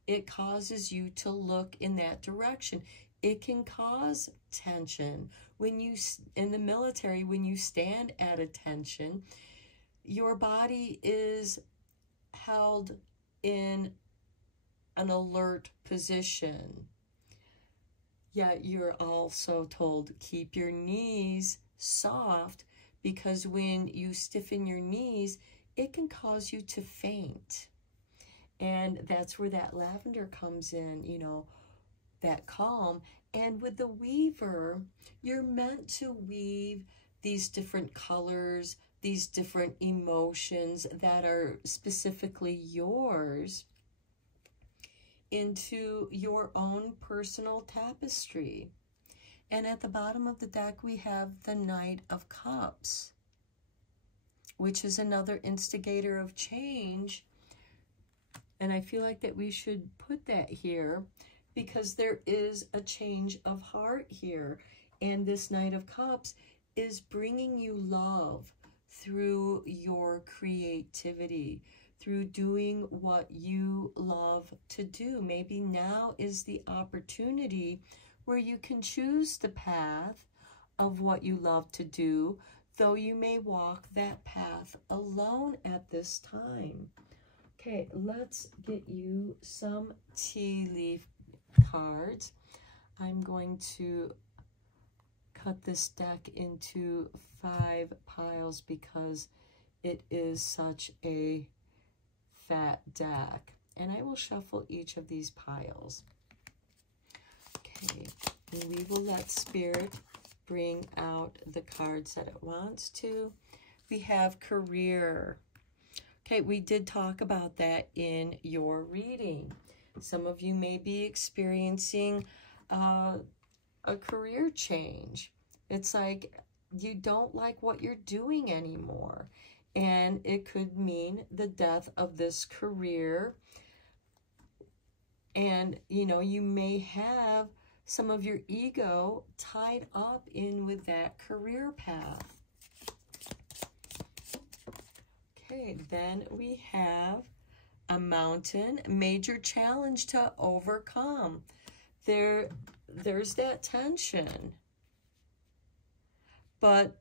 It causes you to look in that direction. It can cause tension. When you, in the military, when you stand at attention, your body is held in an alert position. Yet you're also told, keep your knees soft, because when you stiffen your knees, it can cause you to faint. And that's where that lavender comes in, you know, that calm. And with the weaver, you're meant to weave these different colors, these different emotions that are specifically yours into your own personal tapestry. And at the bottom of the deck, we have the Knight of Cups, which is another instigator of change. And I feel like that we should put that here, because there is a change of heart here. And this Knight of Cups is bringing you love through your creativity, through doing what you love to do. Maybe now is the opportunity where you can choose the path of what you love to do, though you may walk that path alone at this time. Okay, let's get you some tea leaf cards. I'm going to cut this deck into 5 piles because it is such a fat deck. And I will shuffle each of these piles. Okay, and we will let Spirit bring out the cards that it wants to. We have career. Okay, we did talk about that in your reading. Some of you may be experiencing a career change. It's like you don't like what you're doing anymore. And it could mean the death of this career. And, you know, you may have some of your ego tied up in with that career path. Okay, then we have a mountain, major challenge to overcome. There's that tension. But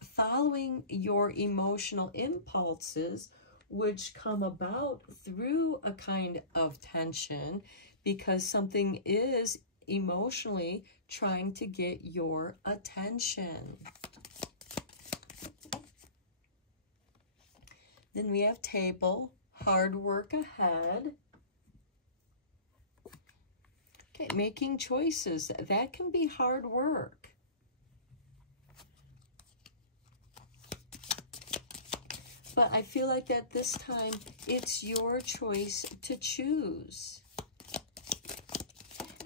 following your emotional impulses, which come about through a kind of tension, because something is emotionally trying to get your attention. Then we have table, hard work ahead. Okay, making choices, that can be hard work. But I feel like at this time, it's your choice to choose.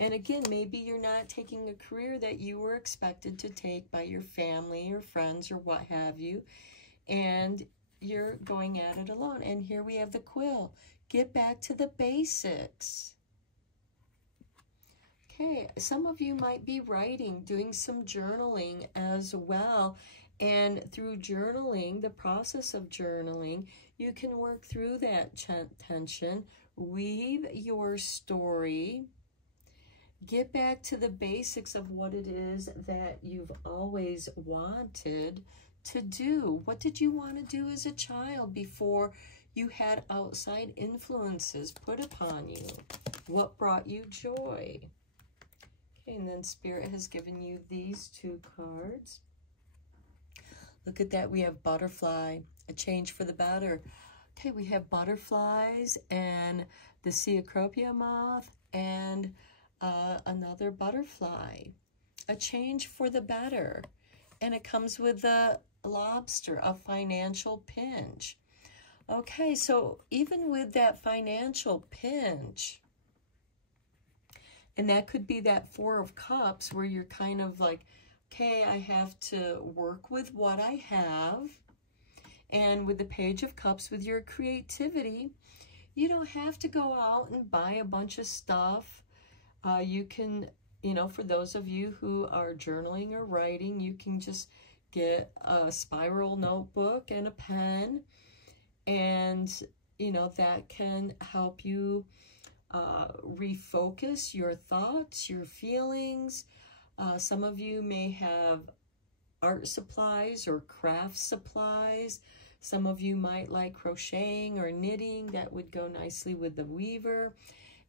And again, maybe you're not taking a career that you were expected to take by your family or friends or what have you. And you're going at it alone. And here we have the quill. Get back to the basics. Okay, some of you might be writing, doing some journaling as well. And through journaling, the process of journaling, you can work through that tension, weave your story, get back to the basics of what it is that you've always wanted to do. What did you want to do as a child before you had outside influences put upon you? What brought you joy? Okay, and then Spirit has given you these 2 cards. Look at that, we have butterfly, a change for the better. Okay, we have butterflies and the Cecropia moth and another butterfly. A change for the better. And it comes with the lobster, a financial pinch. Okay, so even with that financial pinch, and that could be that 4 of Cups where you're kind of like, okay, I have to work with what I have. And with the Page of Cups, with your creativity, you don't have to go out and buy a bunch of stuff. You can, you know, for those of you who are journaling or writing, you can just get a spiral notebook and a pen. And, you know, that can help you refocus your thoughts, your feelings. Some of you may have art supplies or craft supplies. Some of you might like crocheting or knitting. That would go nicely with the weaver.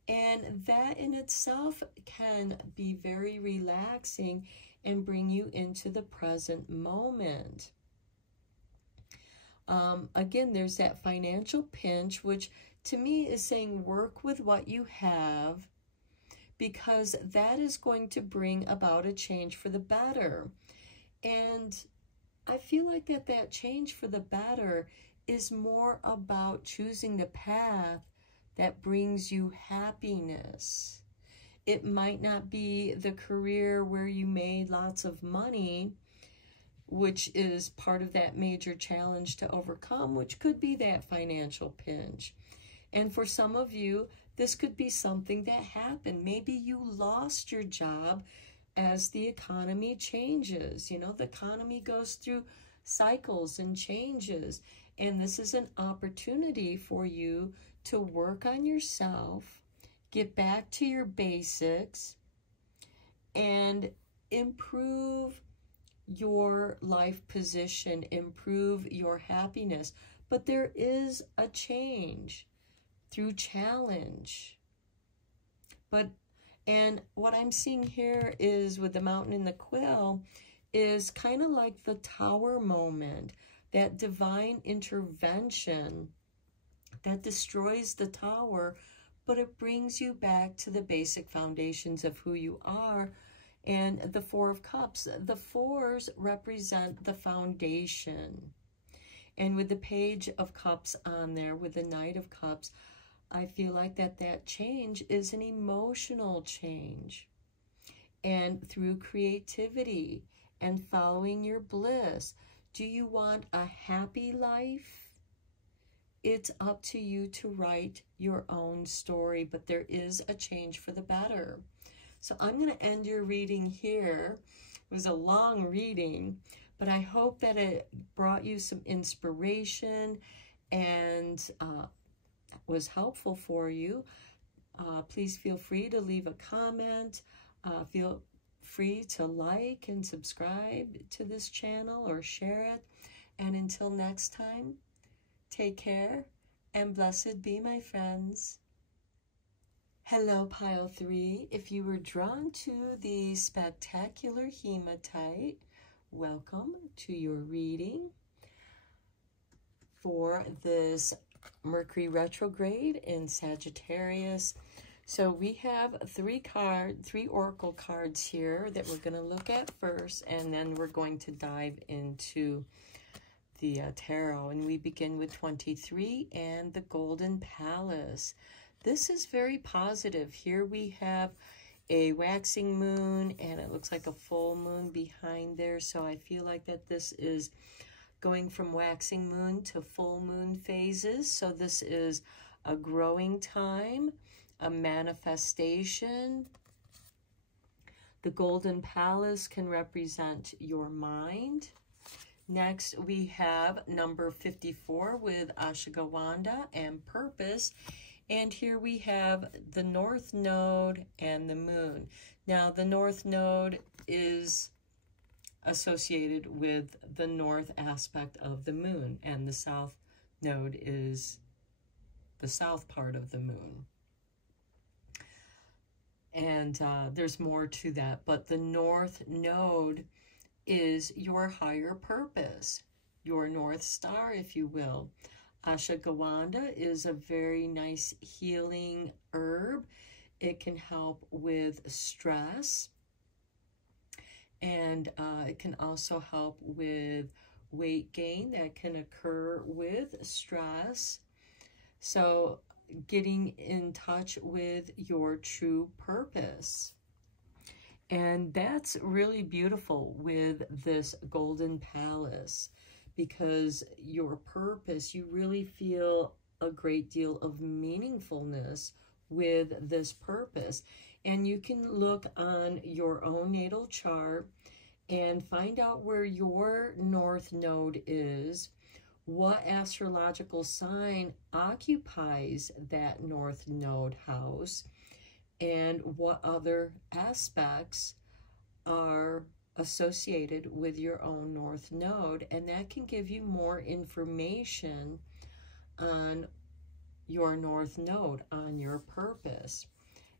And that in itself can be very relaxing and bring you into the present moment. Again, there's that financial pinch, which to me is saying work with what you have, because that is going to bring about a change for the better. And I feel like that change for the better is more about choosing the path that brings you happiness. It might not be the career where you made lots of money, which is part of that major challenge to overcome, which could be that financial pinch. And for some of you, this could be something that happened. Maybe you lost your job as the economy changes. You know, the economy goes through cycles and changes. And this is an opportunity for you to work on yourself, get back to your basics, and improve your life position, improve your happiness. But there is a change through challenge. And what I'm seeing here is with the mountain and the quill is kind of like the tower moment, that divine intervention that destroys the tower, but it brings you back to the basic foundations of who you are. And the Four of Cups, the fours represent the foundation. And with the Page of Cups on there, with the Knight of Cups, I feel like that change is an emotional change. And through creativity and following your bliss, do you want a happy life? It's up to you to write your own story, but there is a change for the better. So I'm going to end your reading here. It was a long reading, but I hope that it brought you some inspiration and was helpful for you. Please feel free to leave a comment. Feel free to like and subscribe to this channel or share it. And until next time, take care and blessed be, my friends. Hello, Pile 3. If you were drawn to the spectacular hematite, welcome to your reading for this Mercury Retrograde in Sagittarius. So we have three oracle cards here that we're going to look at first, and then we're going to dive into the tarot. And we begin with 23 and the Golden Palace. This is very positive. Here we have a waxing moon, and it looks like a full moon behind there. So I feel like that this is going from waxing moon to full moon phases. So this is a growing time, a manifestation. The Golden Palace can represent your mind. Next, we have number 54 with Ashwagandha and purpose. And here we have the North Node and the Moon. Now, the North Node is associated with the North aspect of the Moon, and the South Node is the South part of the Moon. And there's more to that, but the North Node is your higher purpose, your North Star, if you will. Ashwagandha is a very nice healing herb. It can help with stress, and it can also help with weight gain that can occur with stress. So getting in touch with your true purpose. And that's really beautiful with this Golden Palace, because your purpose, you really feel a great deal of meaningfulness with this purpose. And you can look on your own natal chart and find out where your North Node is, what astrological sign occupies that North Node house, and what other aspects are associated with your own North Node. And that can give you more information on your North Node, on your purpose.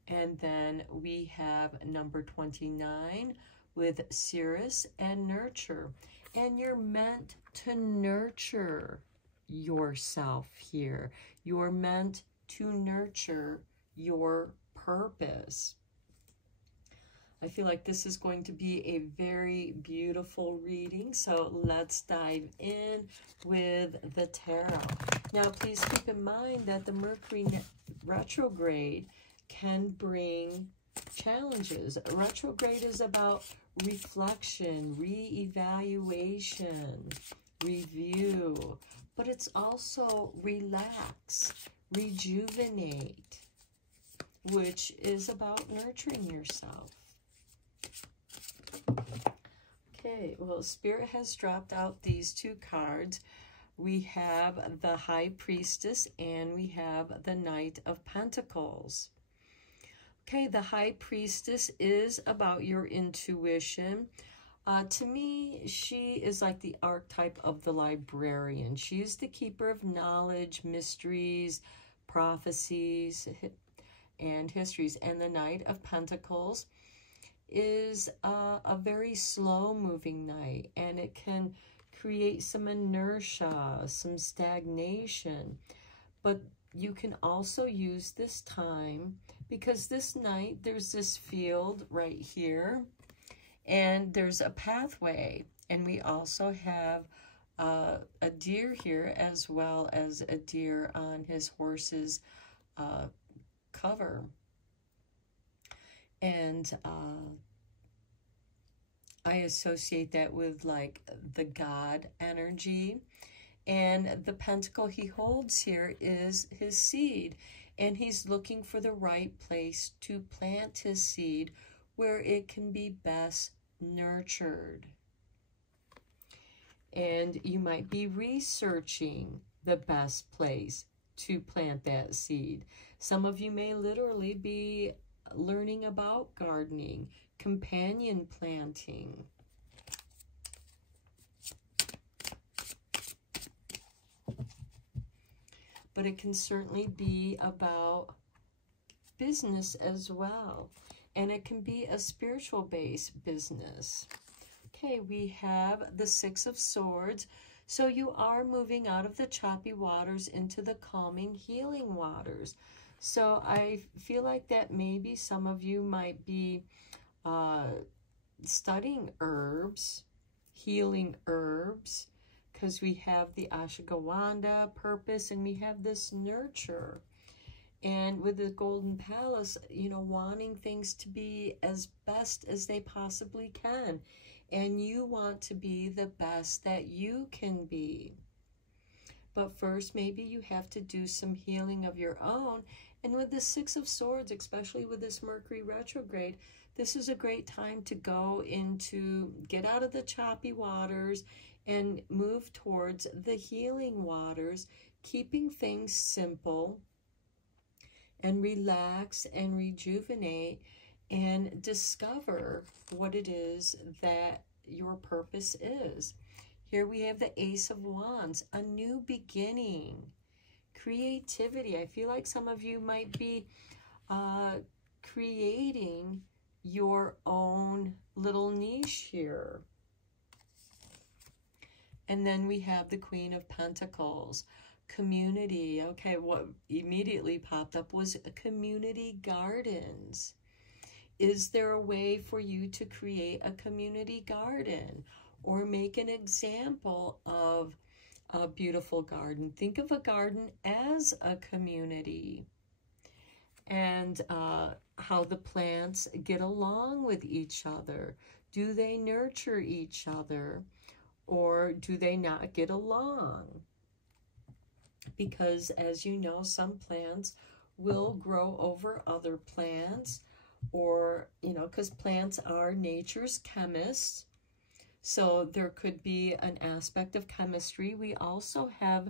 And then we have number 29 with Cirrus and nurture. And you're meant to nurture yourself here. You're meant to nurture your purpose. I feel like this is going to be a very beautiful reading. So let's dive in with the tarot. Now, please keep in mind that the Mercury retrograde can bring challenges. Retrograde is about reflection, re-evaluation, review, but it's also relax, rejuvenate, which is about nurturing yourself. Okay, well, Spirit has dropped out these two cards. we have the High Priestess, and we have the Knight of Pentacles. Okay, the High Priestess is about your intuition. To me, she is like the archetype of the librarian. She is the keeper of knowledge, mysteries, prophecies, and histories. And the Knight of Pentacles is a very slow-moving knight, and it can create some inertia, some stagnation. But you can also use this time, because this night, there's this field right here, and there's a pathway, and we also have a deer here, as well as a deer on his horse's cover. And I associate that with like the God energy. And the pentacle he holds here is his seed. And he's looking for the right place to plant his seed where it can be best nurtured. And you might be researching the best place to plant that seed. Some of you may literally be learning about gardening, companion planting. But it can certainly be about business as well. And it can be a spiritual-based business. Okay, we have the Six of Swords. So you are moving out of the choppy waters into the calming, healing waters. So I feel like that maybe some of you might be studying herbs, healing herbs, because we have the Ashwagandha purpose, and we have this nurture. And with the Golden Palace, you know, wanting things to be as best as they possibly can. And you want to be the best that you can be. But first, maybe you have to do some healing of your own. And with the Six of Swords, especially with this Mercury retrograde, this is a great time to go into, get out of the choppy waters and move towards the healing waters, keeping things simple and relax and rejuvenate and discover what it is that your purpose is. Here we have the Ace of Wands, a new beginning, creativity. I feel like some of you might be creating your own little niche here. And then we have the Queen of Pentacles, community. Okay, what immediately popped up was community gardens. Is there a way for you to create a community garden or make an example of a beautiful garden? Think of a garden as a community, and how the plants get along with each other. Do they nurture each other, or do they not get along? Because as you know, some plants will grow over other plants, or, you know, because plants are nature's chemists. So there could be an aspect of chemistry. We also have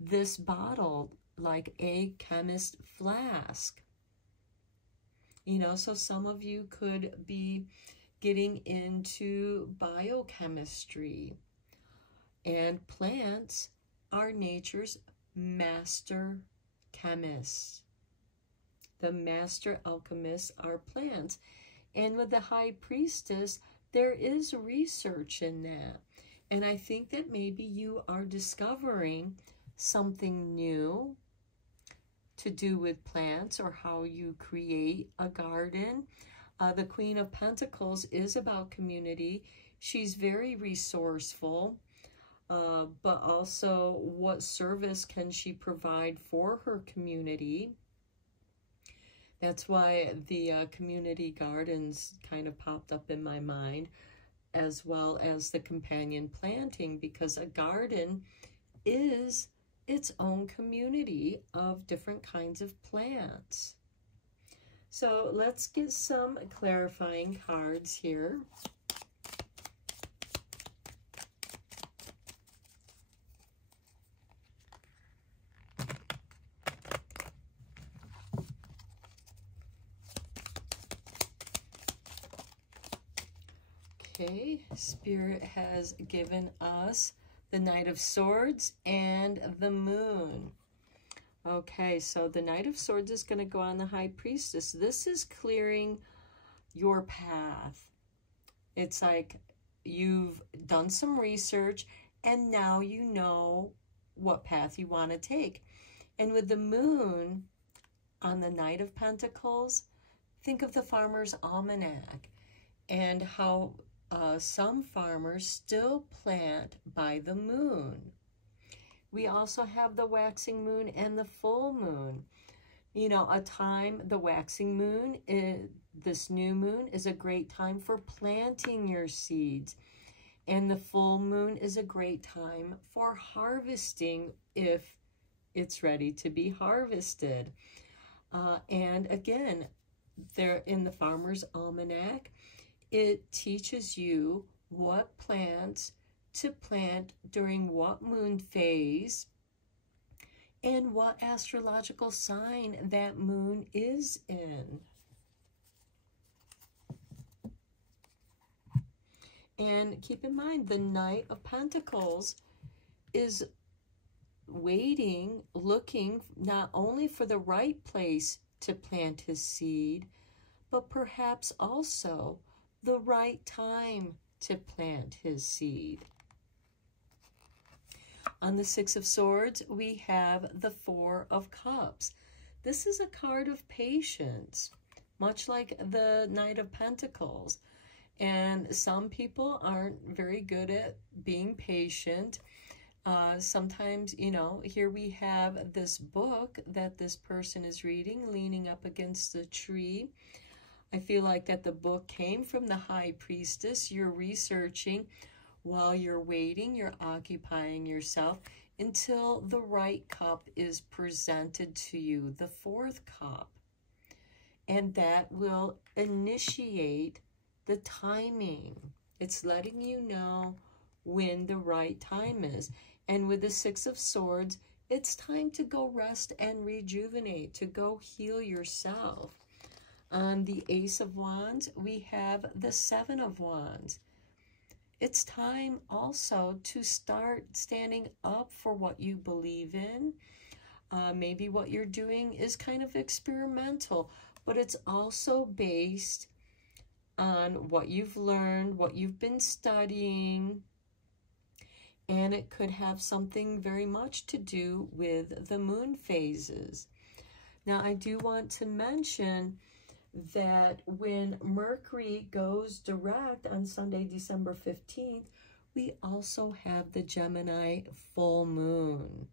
this bottle, like a chemist flask. You know, so some of you could be getting into biochemistry. And plants are nature's master chemists. The master alchemists are plants. And with the High Priestess, there is research in that. And I think that maybe you are discovering something new to do with plants, or how you create a garden. The Queen of Pentacles is about community. She's very resourceful, but also what service can she provide for her community? That's why the community gardens kind of popped up in my mind, as well as the companion planting, because a garden is its own community of different kinds of plants. So let's get some clarifying cards here. Okay, Spirit has given us the Knight of Swords and the Moon. Okay, so the Knight of Swords is going to go on the High Priestess. This is clearing your path. It's like you've done some research and now you know what path you want to take. And with the Moon on the Knight of Pentacles, think of the Farmer's Almanac and how some farmers still plant by the moon. We also have the waxing moon and the full moon. You know, a time, the waxing moon, this new moon is a great time for planting your seeds. And the full moon is a great time for harvesting if it's ready to be harvested. And again, there in the Farmer's Almanac, it teaches you what plants to plant during what moon phase and what astrological sign that moon is in. And keep in mind, the Knight of Pentacles is waiting, looking not only for the right place to plant his seed, but perhaps also the right time to plant his seed. On the Six of Swords, we have the Four of Cups. This is a card of patience, much like the Knight of Pentacles. And some people aren't very good at being patient. Sometimes, you know, here we have this book that this person is reading, leaning up against a tree. I feel like that the book came from the High Priestess. You're researching while you're waiting, you're occupying yourself until the right cup is presented to you, the fourth cup. And that will initiate the timing. It's letting you know when the right time is. And with the Six of Swords, it's time to go rest and rejuvenate, to go heal yourself. On the Ace of Wands, we have the Seven of Wands. It's time also to start standing up for what you believe in. Maybe what you're doing is kind of experimental, but it's also based on what you've learned, what you've been studying, and it could have something very much to do with the moon phases. Now, I do want to mention that when Mercury goes direct on Sunday, December 15th, we also have the Gemini full moon.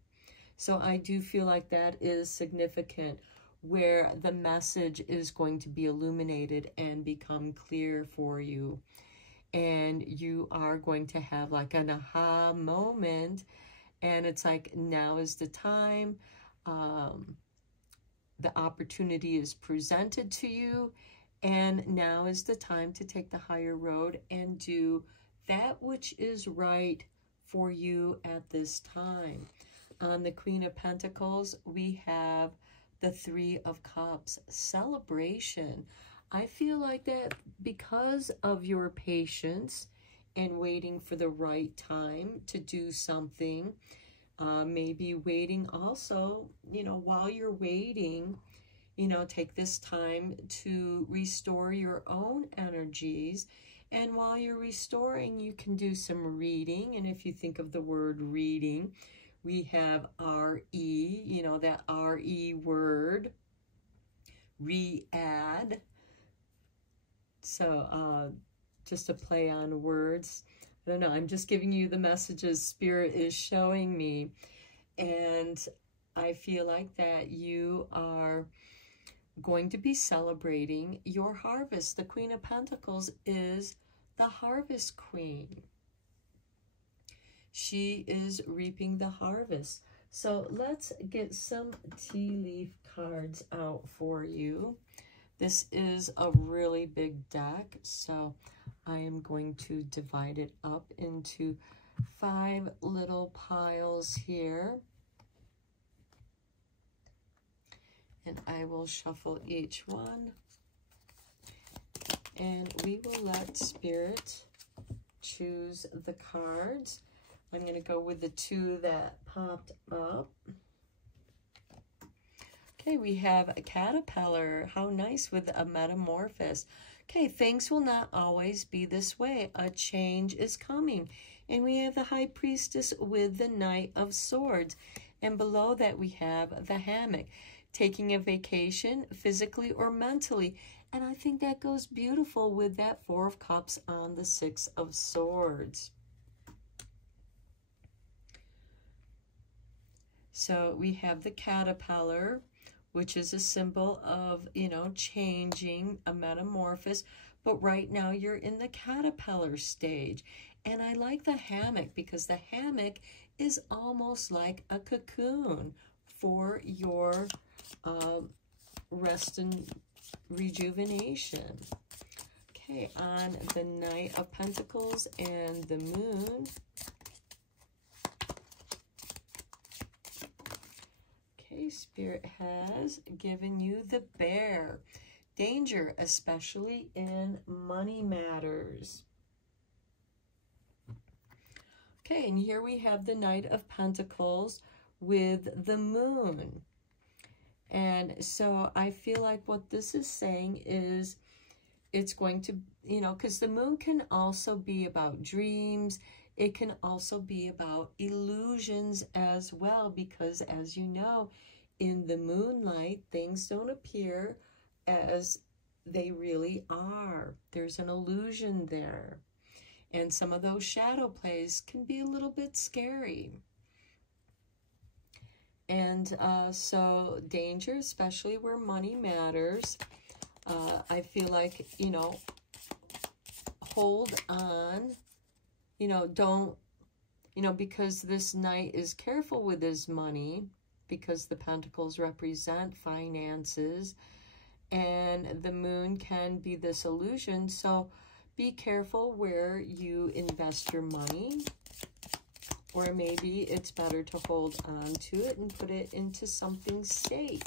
So I do feel like that is significant, where the message is going to be illuminated and become clear for you. And you are going to have like an aha moment. And it's like, now is the time. The opportunity is presented to you. And now is the time to take the higher road and do that which is right for you at this time. On the Queen of Pentacles, we have the Three of Cups, celebration. I feel like that because of your patience and waiting for the right time to do something, maybe waiting also, you know, while you're waiting, you know, take this time to restore your own energies. And while you're restoring, you can do some reading. And if you think of the word reading, we have R-E, you know, that R-E word, re-add. So just a play on words. I don't know, I'm just giving you the messages Spirit is showing me. And I feel like that you are going to be celebrating your harvest. The Queen of Pentacles is the harvest queen. She is reaping the harvest. So let's get some tea leaf cards out for you. This is a really big deck, so I am going to divide it up into 5 little piles here. And I will shuffle each one. And we will let Spirit choose the cards. I'm going to go with the 2 that popped up. Okay, we have a caterpillar. How nice, with a metamorphosis. Okay, things will not always be this way. A change is coming. And we have the high priestess with the Knight of Swords. And below that we have the hammock. Taking a vacation, physically or mentally. And I think that goes beautiful with that 4 of Cups on the 6 of Swords. So we have the caterpillar, which is a symbol of, you know, changing, a metamorphosis. But right now you're in the caterpillar stage. And I like the hammock because the hammock is almost like a cocoon for your rest and rejuvenation. Okay, on the Knight of Pentacles and the Moon. Okay, Spirit has given you the Bear. Danger, especially in money matters. Okay, and here we have the Knight of Pentacles with the Moon. And so I feel like what this is saying is it's going to, you know, because the Moon can also be about dreams. It can also be about illusions as well, because as you know, in the moonlight, things don't appear as they really are. There's an illusion there. And some of those shadow plays can be a little bit scary. And so danger, especially where money matters. I feel like, you know, hold on, you know, don't, you know, because this Knight is careful with his money, because the Pentacles represent finances, and the Moon can be this illusion. So be careful where you invest your money, or maybe it's better to hold on to it and put it into something safe.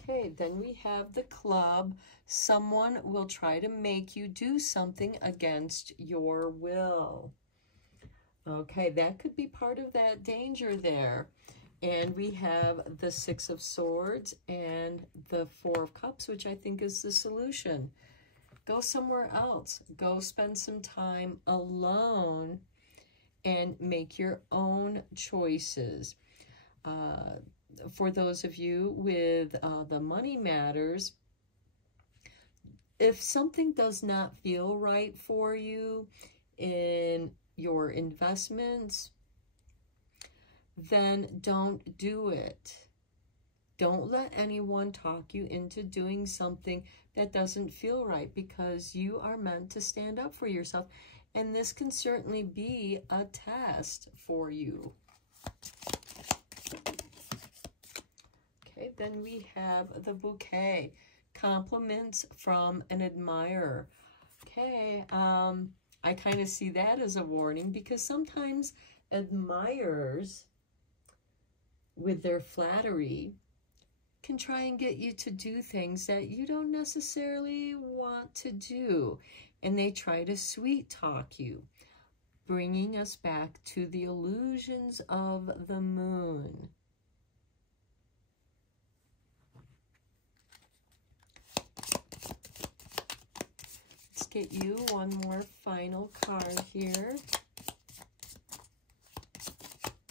Okay, then we have the Club. Someone will try to make you do something against your will. Okay, that could be part of that danger there. And we have the 6 of Swords and the 4 of Cups, which I think is the solution. Go somewhere else. Go spend some time alone and make your own choices. For those of you with the money matters, if something does not feel right for you in your investments, then don't do it. Don't let anyone talk you into doing something that doesn't feel right, because you are meant to stand up for yourself. And this can certainly be a test for you. Okay, then we have the Bouquet. Compliments from an admirer. Okay, I kind of see that as a warning, because sometimes admirers, with their flattery, can try and get you to do things that you don't necessarily want to do. And they try to sweet talk you, bringing us back to the illusions of the Moon. Let's get you one more final card here,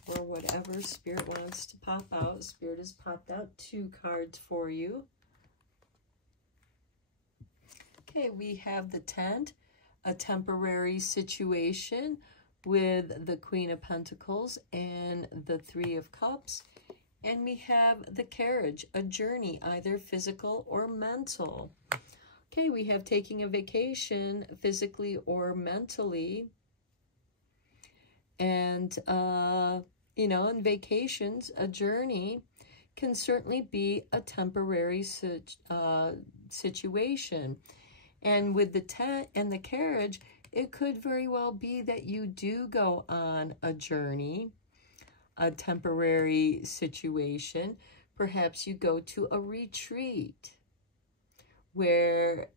or whatever Spirit wants to pop out. Spirit has popped out 2 cards for you. Okay, we have the Tent, a temporary situation with the Queen of Pentacles and the 3 of Cups. And we have the Carriage, a journey, either physical or mental. Okay, we have taking a vacation, physically or mentally. And, you know, in vacations, a journey can certainly be a temporary situation. And with the Tent and the Carriage, it could very well be that you do go on a journey, a temporary situation. Perhaps you go to a retreat where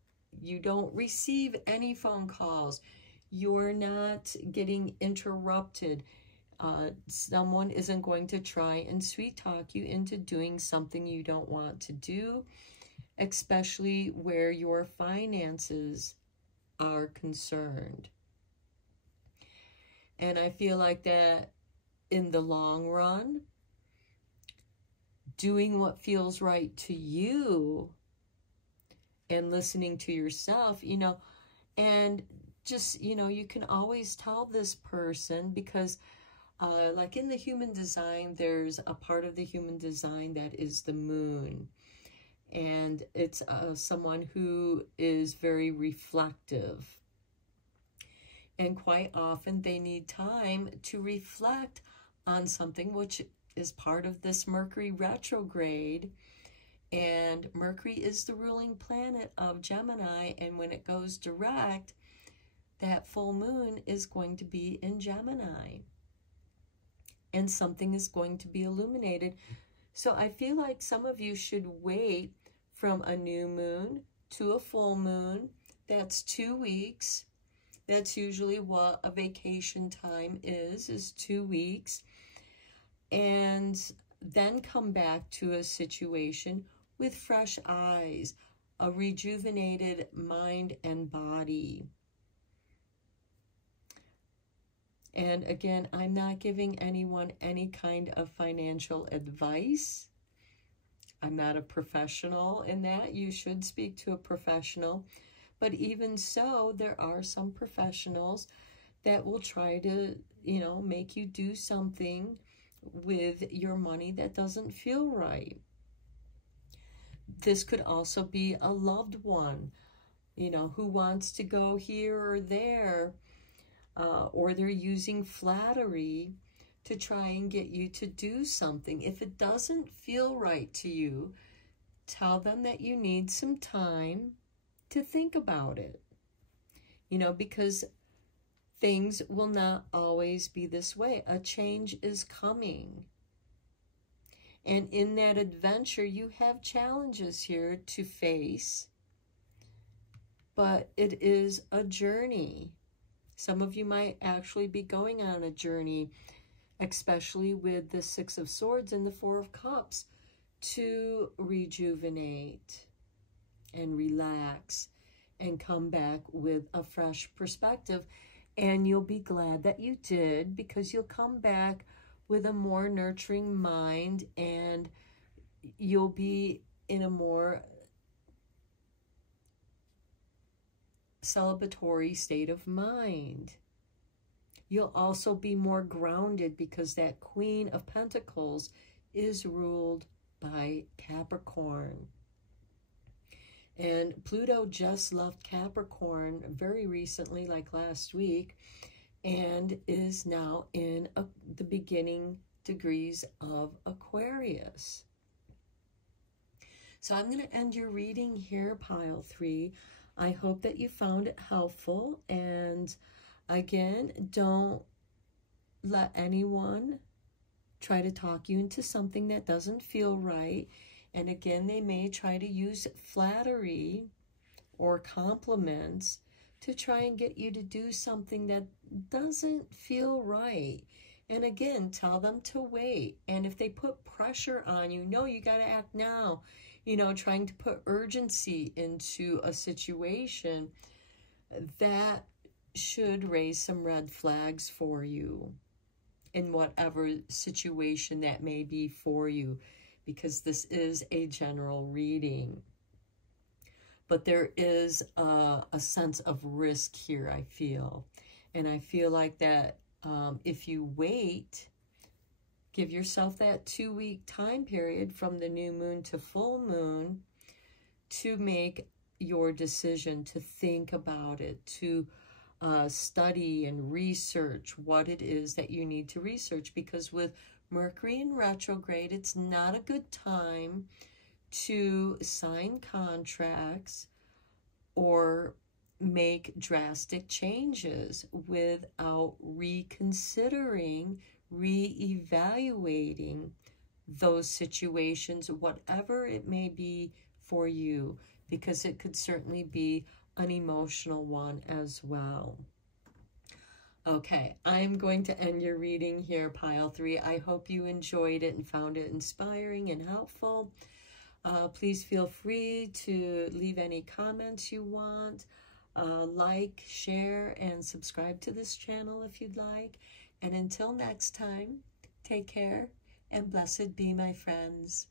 you don't receive any phone calls. You're not getting interrupted. Someone isn't going to try and sweet talk you into doing something you don't want to do, especially where your finances are concerned. And I feel like that in the long run, doing what feels right to you and listening to yourself, you know, and just, you know, you can always tell this person because like in the human design, there's a part of the human design that is the moon. And it's someone who is very reflective. And quite often they need time to reflect on something, which is part of this Mercury retrograde. And Mercury is the ruling planet of Gemini. And when it goes direct, that full moon is going to be in Gemini. And something is going to be illuminated. So I feel like some of you should wait from a new moon to a full moon. That's 2 weeks. That's usually what a vacation time is 2 weeks. And then come back to a situation with fresh eyes, a rejuvenated mind and body. And again, I'm not giving anyone any kind of financial advice. I'm not a professional in that. You should speak to a professional. But even so, there are some professionals that will try to, you know, make you do something with your money that doesn't feel right. This could also be a loved one, you know, who wants to go here or there. Or they're using flattery to try and get you to do something. If it doesn't feel right to you, tell them that you need some time to think about it. You know, because things will not always be this way. A change is coming. And in that adventure, you have challenges here to face. But it is a journey. Some of you might actually be going on a journey, especially with the Six of Swords and the Four of Cups, to rejuvenate and relax and come back with a fresh perspective. And you'll be glad that you did, because you'll come back with a more nurturing mind and you'll be in a more celebratory state of mind. You'll also be more grounded because that Queen of Pentacles is ruled by Capricorn. And Pluto just left Capricorn very recently, like last week, and is now in the beginning degrees of Aquarius. So I'm going to end your reading here, Pile 3. I hope that you found it helpful. And again, don't let anyone try to talk you into something that doesn't feel right. And again, they may try to use flattery or compliments to try and get you to do something that doesn't feel right. And again, tell them to wait. And if they put pressure on you, no, you got to act now. You know, trying to put urgency into a situation, that should raise some red flags for you in whatever situation that may be for you, because this is a general reading. But there is a sense of risk here, I feel. And I feel like that if you wait, give yourself that 2-week time period from the new moon to full moon to make your decision, to think about it, to study and research what it is that you need to research. Because with Mercury in retrograde, it's not a good time to sign contracts or make drastic changes without reconsidering, re-evaluating those situations, whatever it may be for you, because it could certainly be an emotional one as well. Okay, I'm going to end your reading here, pile 3. I hope you enjoyed it and found it inspiring and helpful. Please feel free to leave any comments you want. Like, share, and subscribe to this channel if you'd like. And until next time, take care and blessed be, my friends.